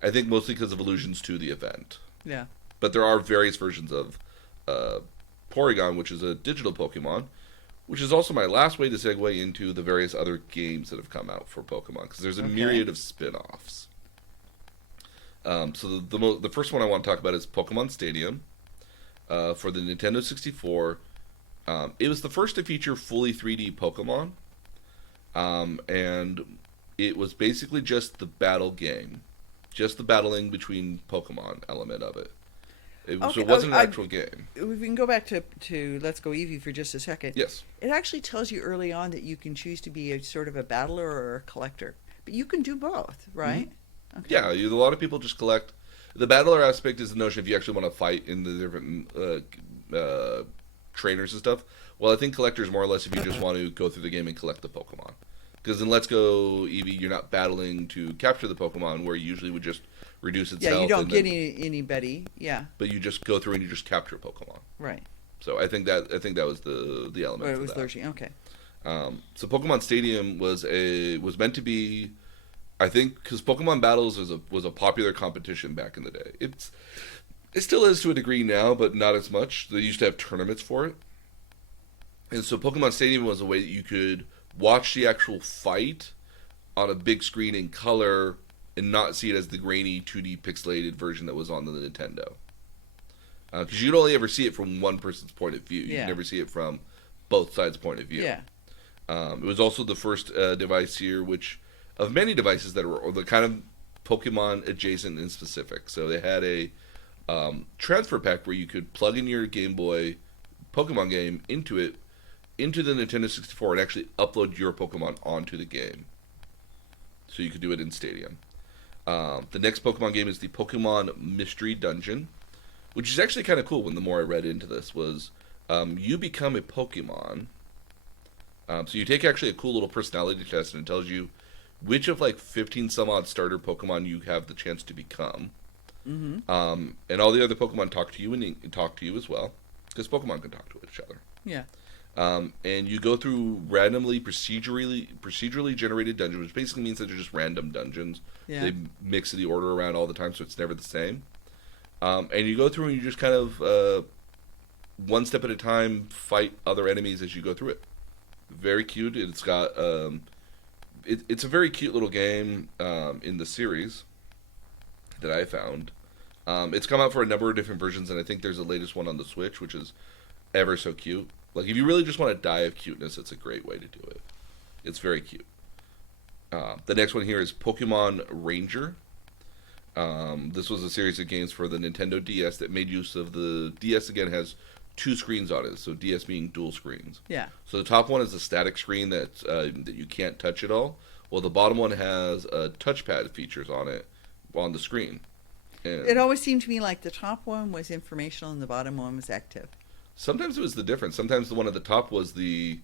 I think mostly because of allusions to the event. Yeah. But there are various versions of Porygon, which is a digital Pokemon, which is also my last way to segue into the various other games that have come out for Pokemon, because there's a myriad of spin-offs. So the first one I want to talk about is Pokemon Stadium for the Nintendo 64. It was the first to feature fully 3D Pokemon, and it was basically just the battle game, just the battling between Pokemon element of it. So it wasn't an actual game. We can go back to Let's Go Eevee for just a second. Yes. It actually tells you early on that you can choose to be a sort of a battler or a collector, but you can do both, right? Mm-hmm. Okay. Yeah, a lot of people just collect. The battler aspect is the notion if you actually want to fight in the different trainers and stuff. Well, I think collectors more or less if you just want to go through the game and collect the Pokemon. Because in Let's Go Eevee, you're not battling to capture the Pokemon, where you usually would just reduce its health. Yeah, you don't get anybody. Yeah. But you just go through and you just capture Pokemon. Right. So I think that was the element. It was lurching. Okay. So Pokemon Stadium was meant to be, I think, because Pokemon Battles was a popular competition back in the day. It still is to a degree now, but not as much. They used to have tournaments for it, and so Pokemon Stadium was a way that you could watch the actual fight on a big screen in color and not see it as the grainy 2D pixelated version that was on the Nintendo. Because you'd only ever see it from one person's point of view. You'd never see it from both sides' point of view. Yeah. It was also the first device here, which of many devices that were the kind of Pokemon adjacent and specific. So they had a Transfer Pak where you could plug in your Game Boy Pokemon game into the Nintendo 64 and actually upload your Pokemon onto the game. So you could do it in Stadium. The next Pokemon game is the Pokemon Mystery Dungeon, which is actually kind of cool. When the more I read into this was, you become a Pokemon. So you take actually a cool little personality test, and it tells you which of like 15 some odd starter Pokemon you have the chance to become. Mm-hmm. And all the other Pokemon talk to you and talk to you as well, because Pokemon can talk to each other. Yeah. And you go through randomly, procedurally generated dungeons, which basically means that they're just random dungeons. Yeah. They mix the order around all the time, so it's never the same. And you go through and you just kind of, one step at a time, fight other enemies as you go through it. Very cute. It's got, it's a very cute little game in the series that I found. It's come out for a number of different versions, and I think there's the latest one on the Switch, which is ever so cute. Like, if you really just want to die of cuteness, it's a great way to do it. It's very cute. The next one here is Pokemon Ranger. This was a series of games for the Nintendo DS that made use of the DS. Again, has two screens on it, so DS being dual screens. Yeah. So the top one is a static screen that you can't touch at all. Well, the bottom one has touchpad features on it on the screen. And it always seemed to me like the top one was informational and the bottom one was active. Sometimes it was the difference. Sometimes the one at the top was the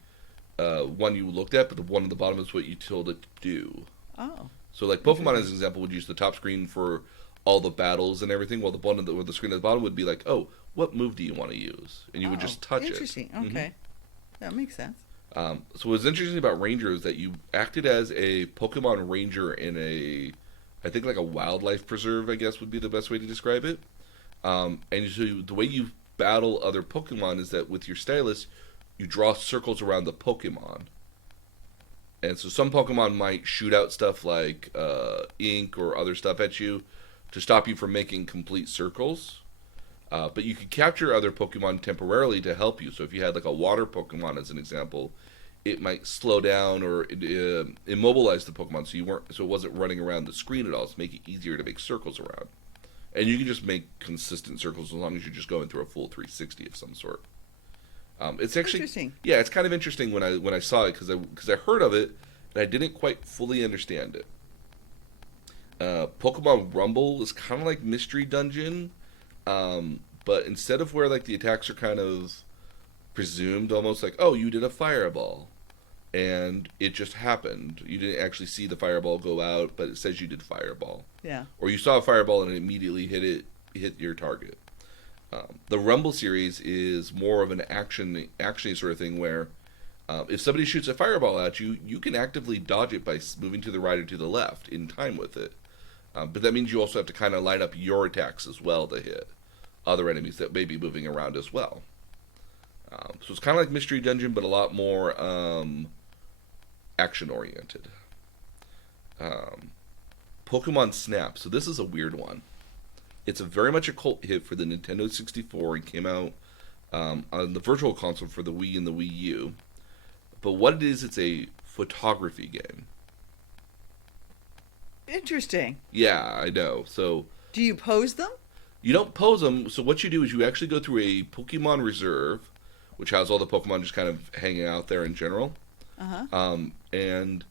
one you looked at, but the one at the bottom is what you told it to do. Oh. So, like Pokemon, as an example, would use the top screen for all the battles and everything, while the screen at the bottom would be like, oh, what move do you want to use? And you would just touch interesting. it. Interesting. Okay. That makes sense. So what's interesting about Ranger is that you acted as a Pokemon Ranger in I think like a wildlife preserve, I guess would be the best way to describe it. And so the way you battle other Pokemon is that with your stylus, you draw circles around the Pokemon. And so some Pokemon might shoot out stuff like ink or other stuff at you to stop you from making complete circles. But you could capture other Pokemon temporarily to help you. So if you had like a water Pokemon as an example, it might slow down or immobilize the Pokemon so it wasn't running around the screen at all. So make it easier to make circles around. And you can just make consistent circles as long as you're just going through a full 360 of some sort. It's actually interesting. Yeah, it's kind of interesting when I saw it because I heard of it and I didn't quite fully understand it. Pokemon Rumble is kind of like Mystery Dungeon, But instead of where like the attacks are kind of presumed, almost like, oh, you did a fireball, and it just happened. You didn't actually see the fireball go out, but it says you did fireball. Yeah. Or you saw a fireball and it immediately hit your target. The Rumble series is more of an action sort of thing where if somebody shoots a fireball at you, you can actively dodge it by moving to the right or to the left in time with it. But that means you also have to kind of line up your attacks as well to hit other enemies that may be moving around as well. So it's kind of like Mystery Dungeon, but a lot more action-oriented. Pokemon Snap. So this is a weird one. It's very much a cult hit for the Nintendo 64 and came out on the Virtual Console for the Wii and the Wii U. But what it is, it's a photography game. Interesting. Yeah, I know. So do you pose them? You don't pose them. So what you do is you actually go through a Pokemon Reserve, which has all the Pokemon just kind of hanging out there in general. And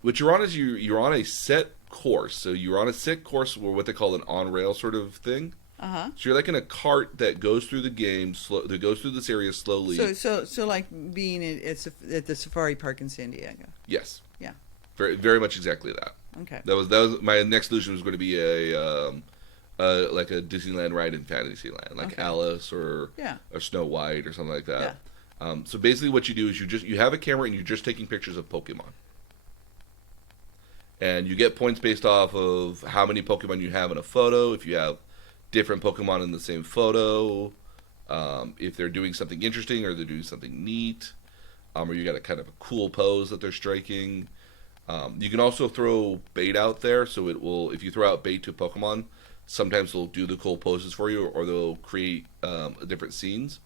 what you're on is you're on a set course. So you're on a set course where what they call an on-rail sort of thing. So you're like in a cart that goes through the game, that goes through this area slowly. So like being at the Safari Park in San Diego. Yes. Yeah. Very, very much exactly that. Okay. That was my next solution was going to be like a Disneyland ride in Fantasyland, like Alice or Snow White or something like that. Yeah. So basically, what you do is you have a camera and you're just taking pictures of Pokemon, and you get points based off of how many Pokemon you have in a photo. If you have different Pokemon in the same photo, if they're doing something interesting or they're doing something neat, or you got a kind of a cool pose that they're striking. You can also throw bait out there, so it will. If you throw out bait to Pokemon, sometimes they'll do the cool poses for you, or they'll create different scenes.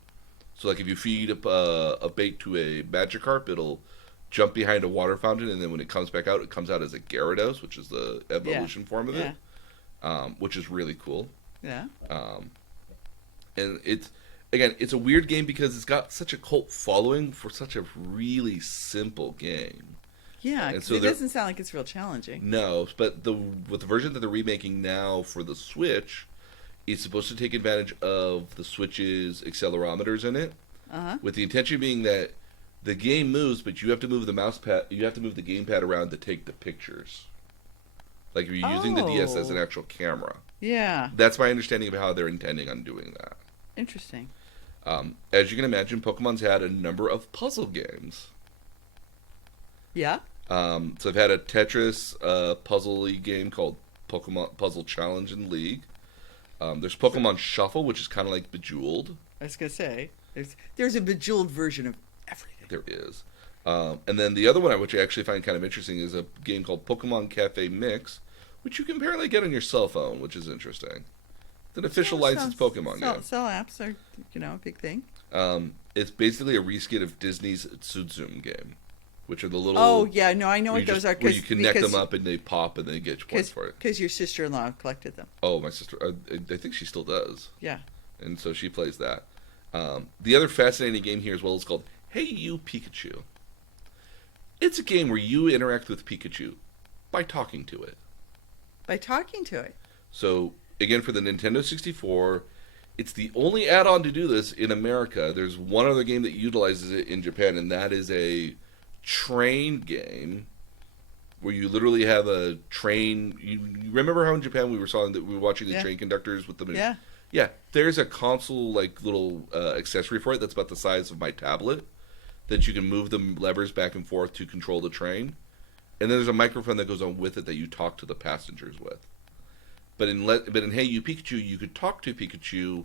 So, like if you feed a bait to a Magikarp, it'll jump behind a water fountain, and then when it comes back out, it comes out as a Gyarados, which is the evolution form of it, which is really cool. Yeah. And it's a weird game because it's got such a cult following for such a really simple game. Yeah, and so it doesn't sound like it's real challenging. No, but with the version that they're remaking now for the Switch, it's supposed to take advantage of the Switch's accelerometers in it, with the intention being that the game moves, but you have to move the mouse pad, you have to move the gamepad around to take the pictures. Like if you're using the DS as an actual camera. Yeah. That's my understanding of how they're intending on doing that. Interesting. As you can imagine, Pokemon's had a number of puzzle games. Yeah. So I've had a Tetris puzzle-y game called Pokemon Puzzle Challenge and League. There's Pokemon Shuffle, which is kind of like Bejeweled. I was gonna say there's a Bejeweled version of everything. There is. And then the other one, which I actually find kind of interesting, is a game called Pokemon Cafe Mix, which you can apparently get on your cell phone, which is interesting. It's an official licensed Pokemon game. Cell apps are, a big thing. It's basically a reskin of Disney's Tsuzum game, which are the little... Oh, yeah, no, I know what those are. Where you connect them up and they pop and they get points for it. Because your sister-in-law collected them. Oh, my sister, I think she still does. Yeah. And so she plays that. The other fascinating game here as well is called Hey You Pikachu. It's a game where you interact with Pikachu by talking to it. By talking to it. So, again, for the Nintendo 64, it's the only add-on to do this in America. There's one other game that utilizes it in Japan, and that is a train game where you literally have a train. You remember how in Japan we were watching the train conductors with the... Yeah. Yeah, there's a console, like, little accessory for it that's about the size of my tablet that you can move the levers back and forth to control the train. And then there's a microphone that goes on with it that you talk to the passengers with. But in Hey You Pikachu, you could talk to Pikachu,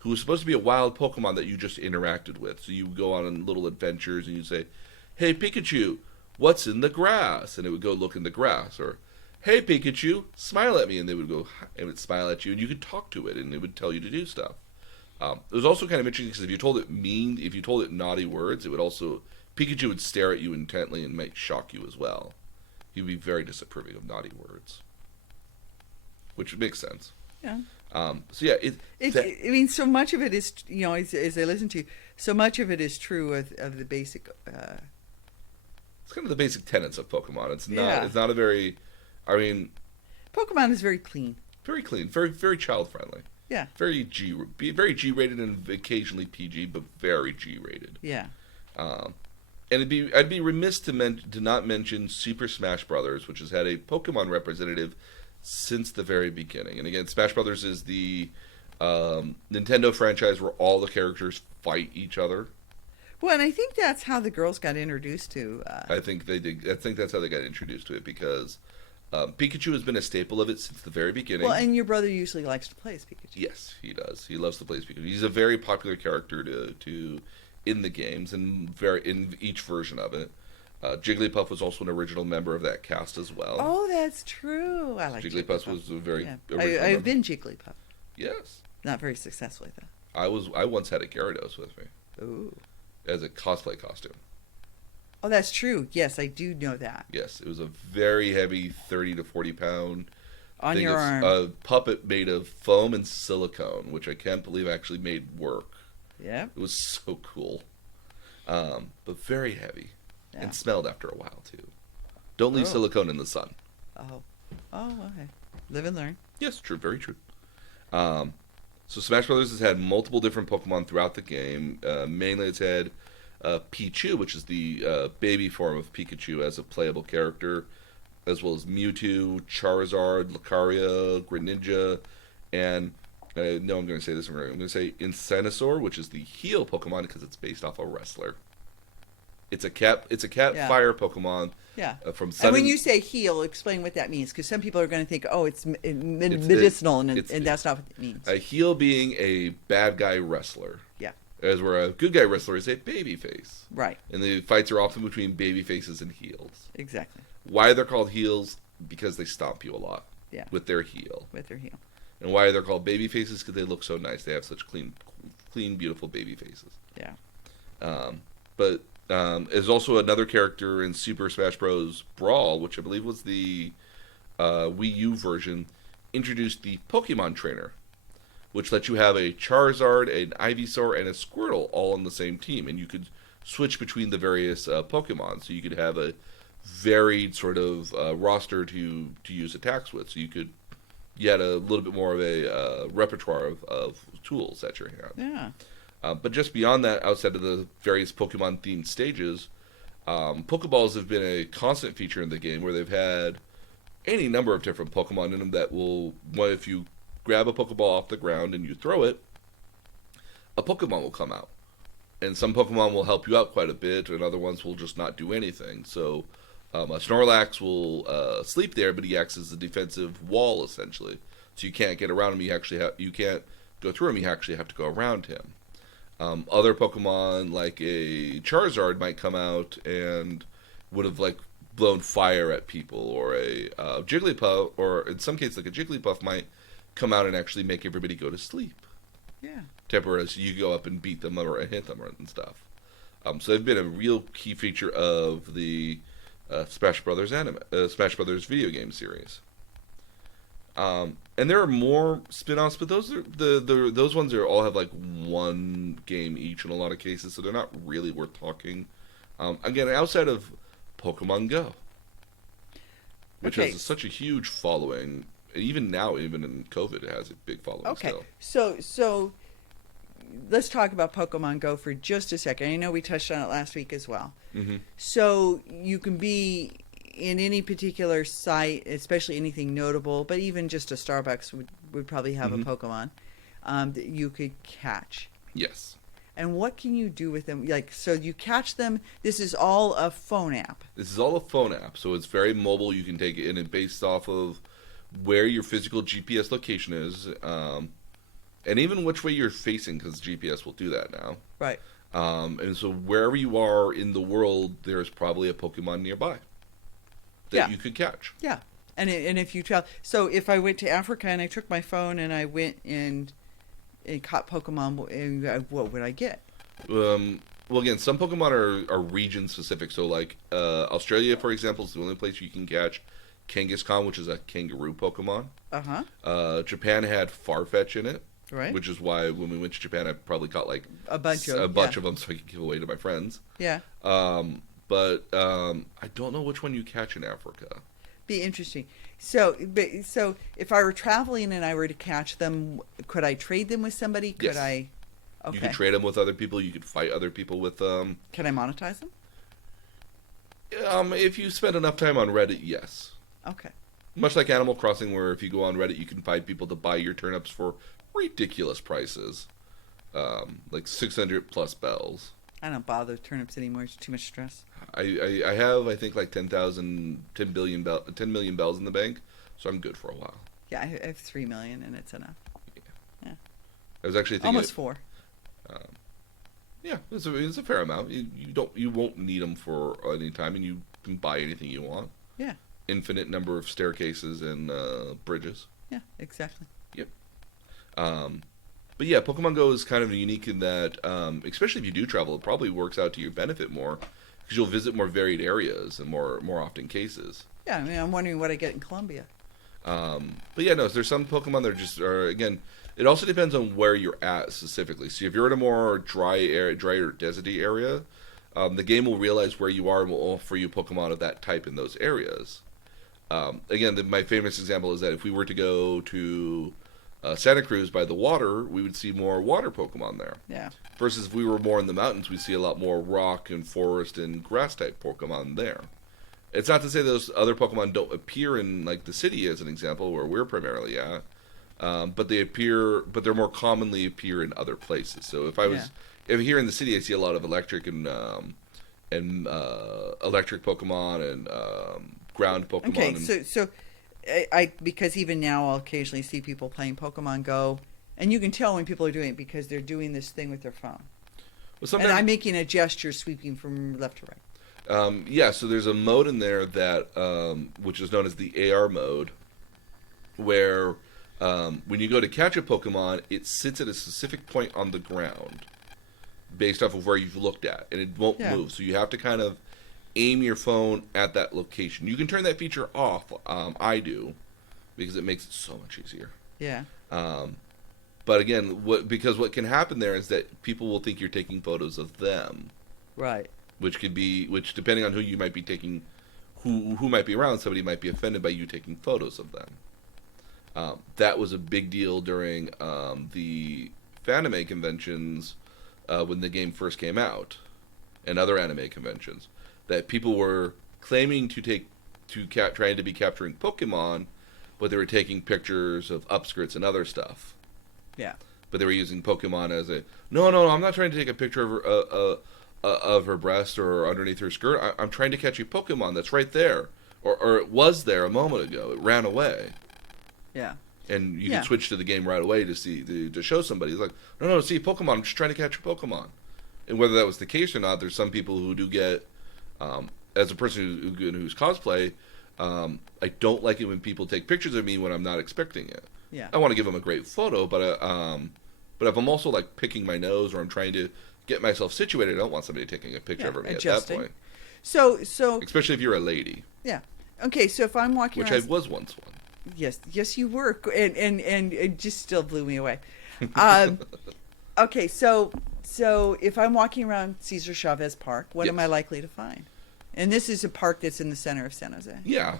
who was supposed to be a wild Pokemon that you just interacted with. So you would go on little adventures and you say, "Hey Pikachu, what's in the grass?" And it would go look in the grass. Or, "Hey Pikachu, smile at me," and they would go and it would smile at you, and you could talk to it, and it would tell you to do stuff. It was also kind of interesting because if you told it naughty words, it would also Pikachu would stare at you intently and might shock you as well. He'd be very disapproving of naughty words, which makes sense. Yeah. So yeah, I mean, so much of it is, as I listen to you, so much of it is true of the basic. It's kind of the basic tenets of Pokemon. It's not. It's not a very. I mean, Pokemon is very clean. Very clean. Very very child friendly. Yeah. Very G rated and occasionally PG, but very G rated. Yeah. Um, and I'd be remiss to not mention Super Smash Brothers, which has had a Pokemon representative since the very beginning. And again, Smash Brothers is the Nintendo franchise where all the characters fight each other. Well, and I think that's how the girls got introduced to. I think they did. I think that's how they got introduced to it because Pikachu has been a staple of it since the very beginning. Well, and your brother usually likes to play as Pikachu. Yes, he does. He loves to play as Pikachu. He's a very popular character to in the games and in each version of it. Jigglypuff was also an original member of that cast as well. Oh, that's true. I like Jigglypuff was a very original I've member. been Jigglypuff. Yes. Not very successfully though. I once had a Gyarados with me Ooh. as a cosplay costume. Oh, that's true. Yes, I do know that. Yes, it was a very heavy 30 to 40 pound On thing. your It's arm. a puppet made of foam and silicone, which I can't believe actually made work. Yeah. It was so cool. But very heavy. Yeah. And smelled after a while, too. Don't leave silicone in the sun. Oh. Oh, okay. Live and learn. Yes, true. Very true. So Smash Brothers has had multiple different Pokemon throughout the game. Mainly it's had Pichu, which is the baby form of Pikachu as a playable character, as well as Mewtwo, Charizard, Lucario, Greninja, and I know I'm going to say this wrong. I'm going to say Incineroar, which is the heal Pokemon because it's based off a wrestler. It's a cat Yeah. fire Pokemon. Yeah. From Sun And when and- you say heal, explain what that means, because some people are going to think, oh, it's medicinal, and that's not what it means. A heel being a bad guy wrestler. Yeah. As where a good guy wrestler is a baby face. Right. And the fights are often between baby faces and heels. Exactly. Why they're called heels? Because they stomp you a lot. Yeah. With their heel. With their heel. And why they're called baby faces? Because they look so nice. They have such clean, beautiful baby faces. Yeah. But there's also another character in Super Smash Bros. Brawl, which I believe was the Wii U version, introduced the Pokemon Trainer, which lets you have a Charizard, an Ivysaur, and a Squirtle all on the same team, and you could switch between the various Pokemon. So you could have a varied sort of roster to use attacks with. So you had a little bit more of a repertoire of tools at your hand. Yeah. But just beyond that, outside of the various Pokemon-themed stages, Pokeballs have been a constant feature in the game where they've had any number of different Pokemon in them that will, if you grab a Pokeball off the ground and you throw it, a Pokemon will come out. And some Pokemon will help you out quite a bit, and other ones will just not do anything. So a Snorlax will sleep there, but he acts as a defensive wall, essentially. So you can't get around him. You can't go through him. You actually have to go around him. Other Pokemon, like a Charizard, might come out and would have blown fire at people, or a Jigglypuff, or in some cases, like a Jigglypuff, might come out and actually make everybody go to sleep Yeah. temporarily, so you go up and beat them or hit them and stuff. So they've been a real key feature of the Smash Brothers Smash Brothers video game series. And there are more spin-offs, but those are those ones all have one game each in a lot of cases, so they're not really worth talking. Again, outside of Pokemon Go, which has such a huge following, and even now, even in COVID, it has a big following still. So let's talk about Pokemon Go for just a second. I know we touched on it last week as well. Mm-hmm. So you can be in any particular site, especially anything notable, but even just a Starbucks would probably have a Pokemon that you could catch. Yes. And what can you do with them? So you catch them. This is all a phone app. This is all a phone app, so it's very mobile. You can take it in and based off of where your physical GPS location is, and even which way you're facing, because GPS will do that now. Right. And so wherever you are in the world, there's probably a Pokemon nearby that you could catch. Yeah. And if you travel, so if I went to Africa and I took my phone and I went and caught Pokemon, what would I get? Well, again, some Pokemon are region specific. So Australia, for example, is the only place you can catch Kangaskhan, which is a kangaroo Pokemon. Japan had Farfetch in it. Right. Which is why when we went to Japan, I probably caught a bunch of them so I could give away to my friends. Yeah. But I don't know which one you catch in Africa. Be interesting. So if I were traveling and I were to catch them, could I trade them with somebody? Could Yes. I? You Okay. could trade them with other people. You could fight other people with them. Can I monetize them? If you spend enough time on Reddit, yes. Okay. Much like Animal Crossing, where if you go on Reddit, you can find people to buy your turnips for ridiculous prices, like 600 plus bells. I don't bother with turnips anymore. It's too much stress. I have, I think, like 10 million bells in the bank, so I'm good for a while. Yeah, I have 3 million, and it's enough. Yeah. I was actually thinking Almost 4. yeah, it's a fair amount. You won't need them for any time, and you can buy anything you want. Yeah. Infinite number of staircases and bridges. Yeah. Exactly. Yep. But yeah, Pokemon Go is kind of unique in that, especially if you do travel, it probably works out to your benefit more because you'll visit more varied areas and more often cases. Yeah. I mean, I'm wondering what I get in Colombia. But yeah, no, there's some Pokemon that are again. It also depends on where you're at specifically. So if you're in a more drier, deserty area, the game will realize where you are and will offer you Pokemon of that type in those areas. Again, my famous example is that if we were to go to Santa Cruz by the water, we would see more water Pokemon there. Yeah. Versus if we were more in the mountains, we'd see a lot more rock and forest and grass type Pokemon there. It's not to say those other Pokemon don't appear in like the city as an example where we're primarily at, but they're more commonly appear in other places. So if here in the city, I see a lot of electric and electric Pokemon and ground Pokemon. Okay. So I because even now I'll occasionally see people playing Pokemon Go, and you can tell when people are doing it because they're doing this thing with their phone. Well, And I'm making a gesture sweeping from left to right. Yeah, so there's a mode in there that which is known as the AR mode, where when you go to catch a Pokemon, it sits at a specific point on the ground based off of where you've looked at, and it won't move. So you have to kind of aim your phone at that location. You can turn that feature off. I do, because it makes it so much easier. Yeah. But again, because what can happen there is that people will think you're taking photos of them. Right. Which depending on who you might be taking, who might be around, somebody might be offended by you taking photos of them. That was a big deal during the fanime conventions when the game first came out, and other anime conventions, that people were claiming trying to be capturing Pokemon, but they were taking pictures of upskirts and other stuff. Yeah. But they were using Pokemon as no, I'm not trying to take a picture of her breast or underneath her skirt. I'm trying to catch a Pokemon that's right there, or it was there a moment ago. It ran away. Yeah. And you can switch to the game right away to show somebody. It's like, no, see Pokemon. I'm just trying to catch a Pokemon. And whether that was the case or not, there's some people who do get, as a person who's cosplay, I don't like it when people take pictures of me when I'm not expecting it. Yeah. I want to give them a great photo, but if I'm also like picking my nose or I'm trying to get myself situated, I don't want somebody taking a picture of me adjusting. at that point. So Especially if you're a lady. Yeah. Okay, so if I'm walking Which around, I was once one. Yes, you were, and it just still blew me away. Okay, so if I'm walking around Cesar Chavez Park, what am I likely to find? And this is a park that's in the center of San Jose. Yeah.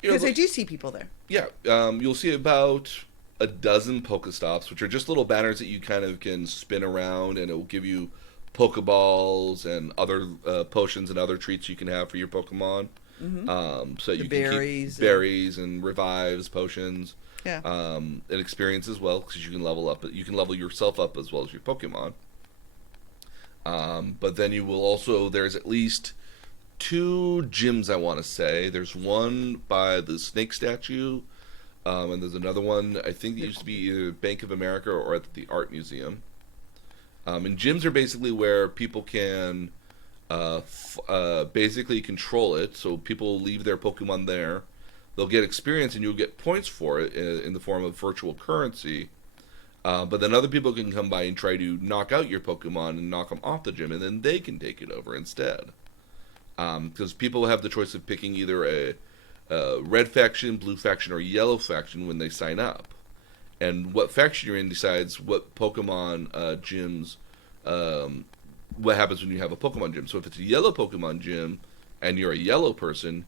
Because I do see people there. Yeah. You'll see about a dozen Pokestops, which are just little banners that you kind of can spin around, and it will give you Pokeballs and other potions and other treats you can have for your Pokemon. Mm-hmm. So you berries, can keep berries and revives, potions, yeah, and experience as well, because you can level up. You can level yourself up as well as your Pokemon. But then you will also, there's at least 2 gyms, I want to say. There's one by the snake statue, and there's another one, I think it used to be either Bank of America or at the Art Museum. And gyms are basically where people can basically control it. So people leave their Pokemon there. They'll get experience, and you'll get points for it in the form of virtual currency. But then other people can come by and try to knock out your Pokemon and knock them off the gym, and then they can take it over instead. Because people have the choice of picking either a red faction, blue faction, or yellow faction when they sign up. And what faction you're in decides what Pokemon gyms, what happens when you have a Pokemon gym. So if it's a yellow Pokemon gym and you're a yellow person,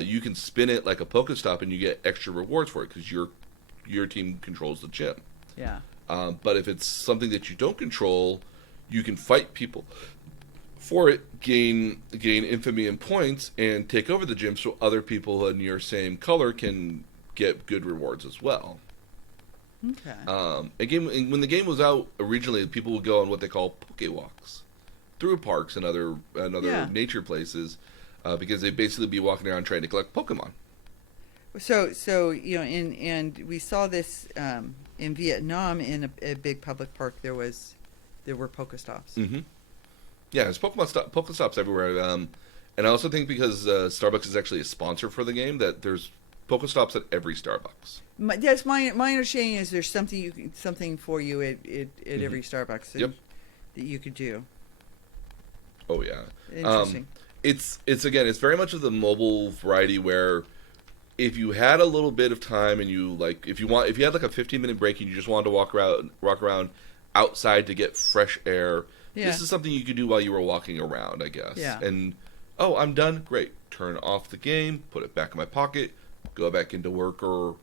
you can spin it like a Pokestop and you get extra rewards for it because your team controls the gym. Yeah. But if it's something that you don't control, you can fight people for it, gain infamy and points, and take over the gym so other people in your same color can get good rewards as well. Okay. Again, when the game was out originally, people would go on what they call Pokewalks through parks and other nature places because they'd basically be walking around trying to collect Pokemon. So and we saw this in Vietnam in a big public park. There were Pokestops. Mm-hmm. Yeah, there's Pokestops everywhere. And I also think because Starbucks is actually a sponsor for the game, that there's Pokestops at every Starbucks. That's my understanding is there's something for you at every Starbucks that you could do. Oh yeah, Interesting. It's very much of the mobile variety where if you had a little bit of time and you if you had like a 15-minute break and you just wanted to walk around outside to get fresh air, this is something you could do while you were walking around, I guess. Yeah. And I'm done. Great. Turn off the game, put it back in my pocket, go back into work or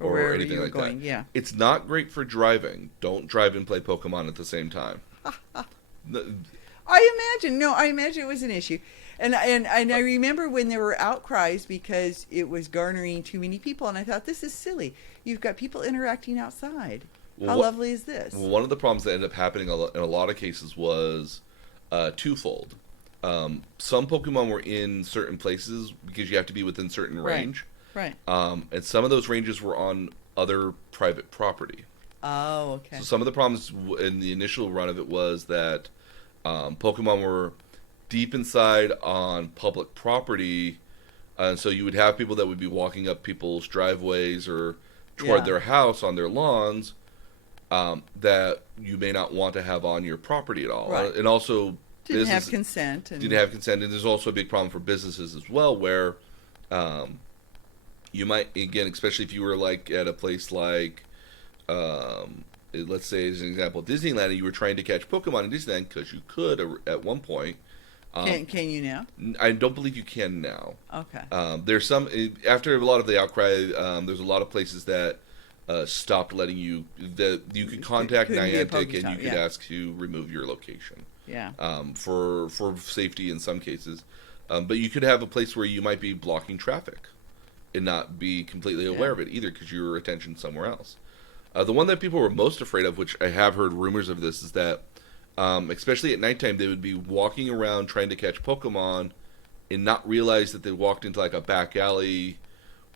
anything like that. Yeah. It's not great for driving. Don't drive and play Pokemon at the same time. I imagine it was an issue. And I remember when there were outcries because it was garnering too many people, and I thought, this is silly. You've got people interacting outside. How lovely is this? Well, one of the problems that ended up happening in a lot of cases was twofold. Some Pokemon were in certain places because you have to be within certain range. Right. And some of those ranges were on other private property. Oh, okay. So some of the problems in the initial run of it was that Pokemon were deep inside on public property, and so you would have people that would be walking up people's driveways or toward their house on their lawns that you may not want to have on your property at all. Right. And also didn't have consent. And there's also a big problem for businesses as well where you might, again, especially if you were like at a place like let's say as an example Disneyland, and you were trying to catch Pokemon in Disneyland because you could at one point. Can you now? I don't believe you can now. Okay. There's some after a lot of the outcry. There's a lot of places that stopped letting you could contact Niantic and you could ask to remove your location. Yeah. For safety in some cases, but you could have a place where you might be blocking traffic and not be completely aware of it either because your attention somewhere else. The one that people were most afraid of, which I have heard rumors of this, is that especially at nighttime, they would be walking around trying to catch Pokemon and not realize that they walked into like a back alley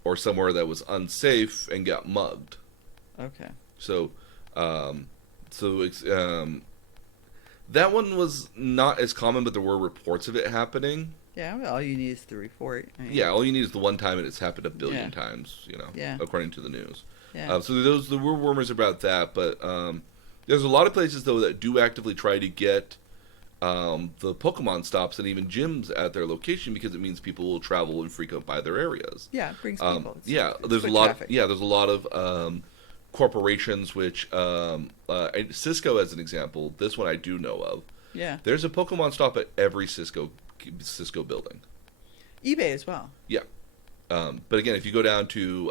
or somewhere that was unsafe and got mugged. Okay. So that one was not as common, but there were reports of it happening. Yeah, well, all you need is the report. Yeah, all you need is the one time, and it's happened a billion times, according to the news. Yeah. So there were rumors about that, but there's a lot of places, though, that do actively try to get the Pokemon stops and even gyms at their location because it means people will travel and frequent by their areas. Yeah, it brings people. There's a lot. There's a lot of corporations which Cisco, as an example, this one I do know of. Yeah. There's a Pokemon stop at every Cisco building. eBay as well. Yeah. But again, if you go down to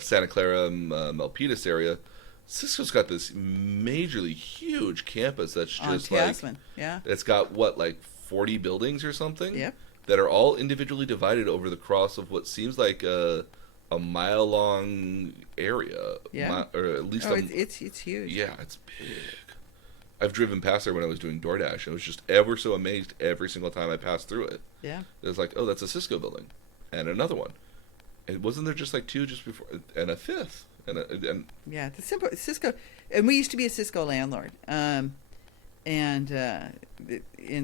Santa Clara, Milpitas area, Cisco's got this majorly huge campus that's just it's got like 40 buildings or something. Yep. That are all individually divided over the cross of what seems like a mile-long area. Yeah. Or at least it's huge. Yeah, it's big. I've driven past there when I was doing DoorDash, and I was just ever so amazed every single time I passed through it. Yeah. It was like, oh, that's a Cisco building, and another one. And wasn't there just like two just before, and a fifth, and yeah, the simple Cisco, and we used to be a Cisco landlord, and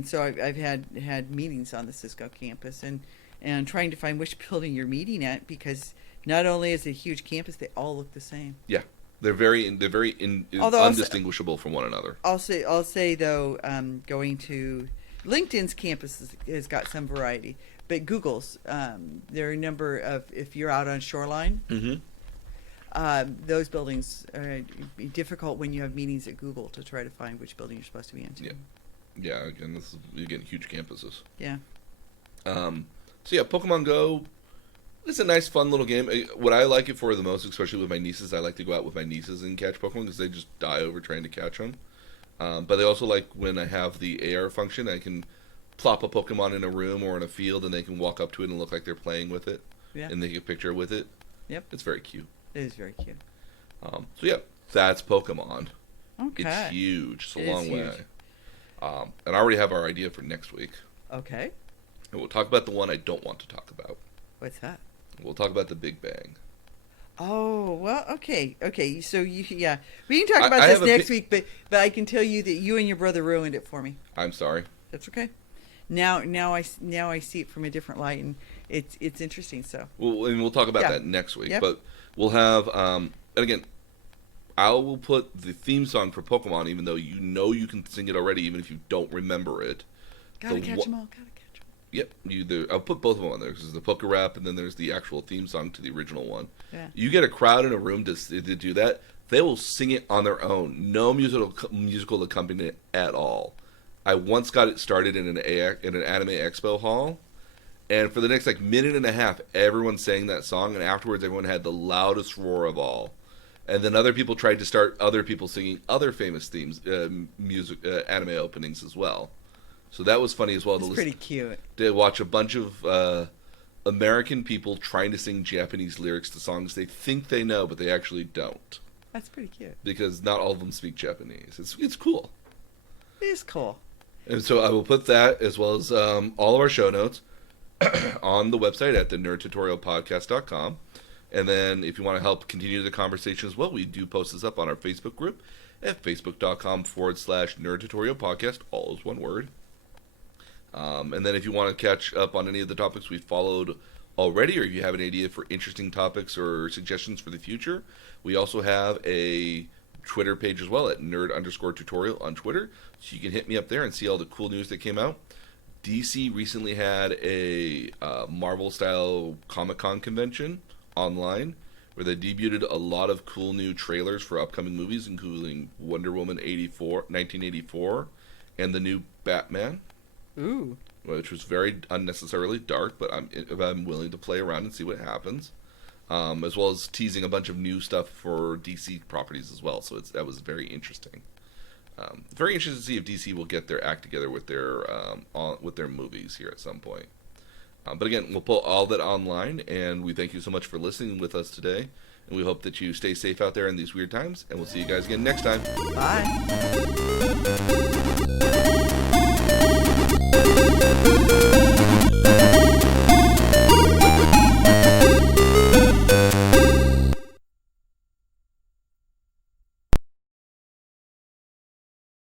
so I've had meetings on the Cisco campus, and trying to find which building you're meeting at because not only is it a huge campus, they all look the same. Yeah. They're very undistinguishable from one another. I'll say though, going to LinkedIn's campus has got some variety, but Google's there are a number of, if you're out on Shoreline, those buildings are difficult when you have meetings at Google to try to find which building you're supposed to be into. Yeah. Again, this is huge campuses. Yeah. So yeah, Pokemon Go. It's a nice, fun little game. What I like it for the most, especially with my nieces, I like to go out with my nieces and catch Pokemon because they just die over trying to catch them. But they also like when I have the AR function, I can plop a Pokemon in a room or in a field, and they can walk up to it and look like they're playing with it, and take a picture with it. Yep. It's very cute. It is very cute. So yeah, that's Pokemon. Okay. It's huge. It's a It is long huge. way. And I already have our idea for next week. Okay. And we'll talk about the one I don't want to talk about. What's that? We'll talk about the Big Bang. Oh, well, okay. So we can talk about I this have next week, but I can tell you that you and your brother ruined it for me. I'm sorry. That's okay. Now I see it from a different light, and it's interesting. So We'll talk about Yeah. that next week. Yep. But we'll have and again, I will put the theme song for Pokemon, even though you can sing it already, even if you don't remember it. gotta The catch wa- them all. Gotta catch them. Yep, I'll put both of them on there because there's the Poke Rap and then there's the actual theme song to the original one. Yeah. You get a crowd in a room to do that, they will sing it on their own. No musical accompaniment at all. I once got it started in an anime expo hall, and for the next minute and a half, everyone sang that song, and afterwards, everyone had the loudest roar of all. And then other people tried to start other people singing other famous themes, anime openings as well. So that was funny as well. It's pretty cute. To watch a bunch of American people trying to sing Japanese lyrics to songs they think they know, but they actually don't, That's pretty cute. because not all of them speak Japanese. It's cool. It is cool. And so I will put that as well as all of our show notes on the website at thenerdtutorialpodcast.com. And then if you want to help continue the conversation as well, we do post this up on our Facebook group at facebook.com/nerdtutorialpodcast, all is one word. And then if you want to catch up on any of the topics we followed already, or if you have an idea for interesting topics or suggestions for the future, we also have a Twitter page as well at nerd_tutorial on Twitter. So you can hit me up there and see all the cool news that came out. DC recently had a Marvel-style Comic-Con convention online where they debuted a lot of cool new trailers for upcoming movies, including Wonder Woman 1984 and the new Batman. Ooh. Which was very unnecessarily dark, but I'm willing to play around and see what happens. As well as teasing a bunch of new stuff for DC properties as well. So that was very interesting. Very interested to see if DC will get their act together with their movies here at some point. But again, we'll put all that online, and we thank you so much for listening with us today. And we hope that you stay safe out there in these weird times. And we'll see you guys again next time. Bye.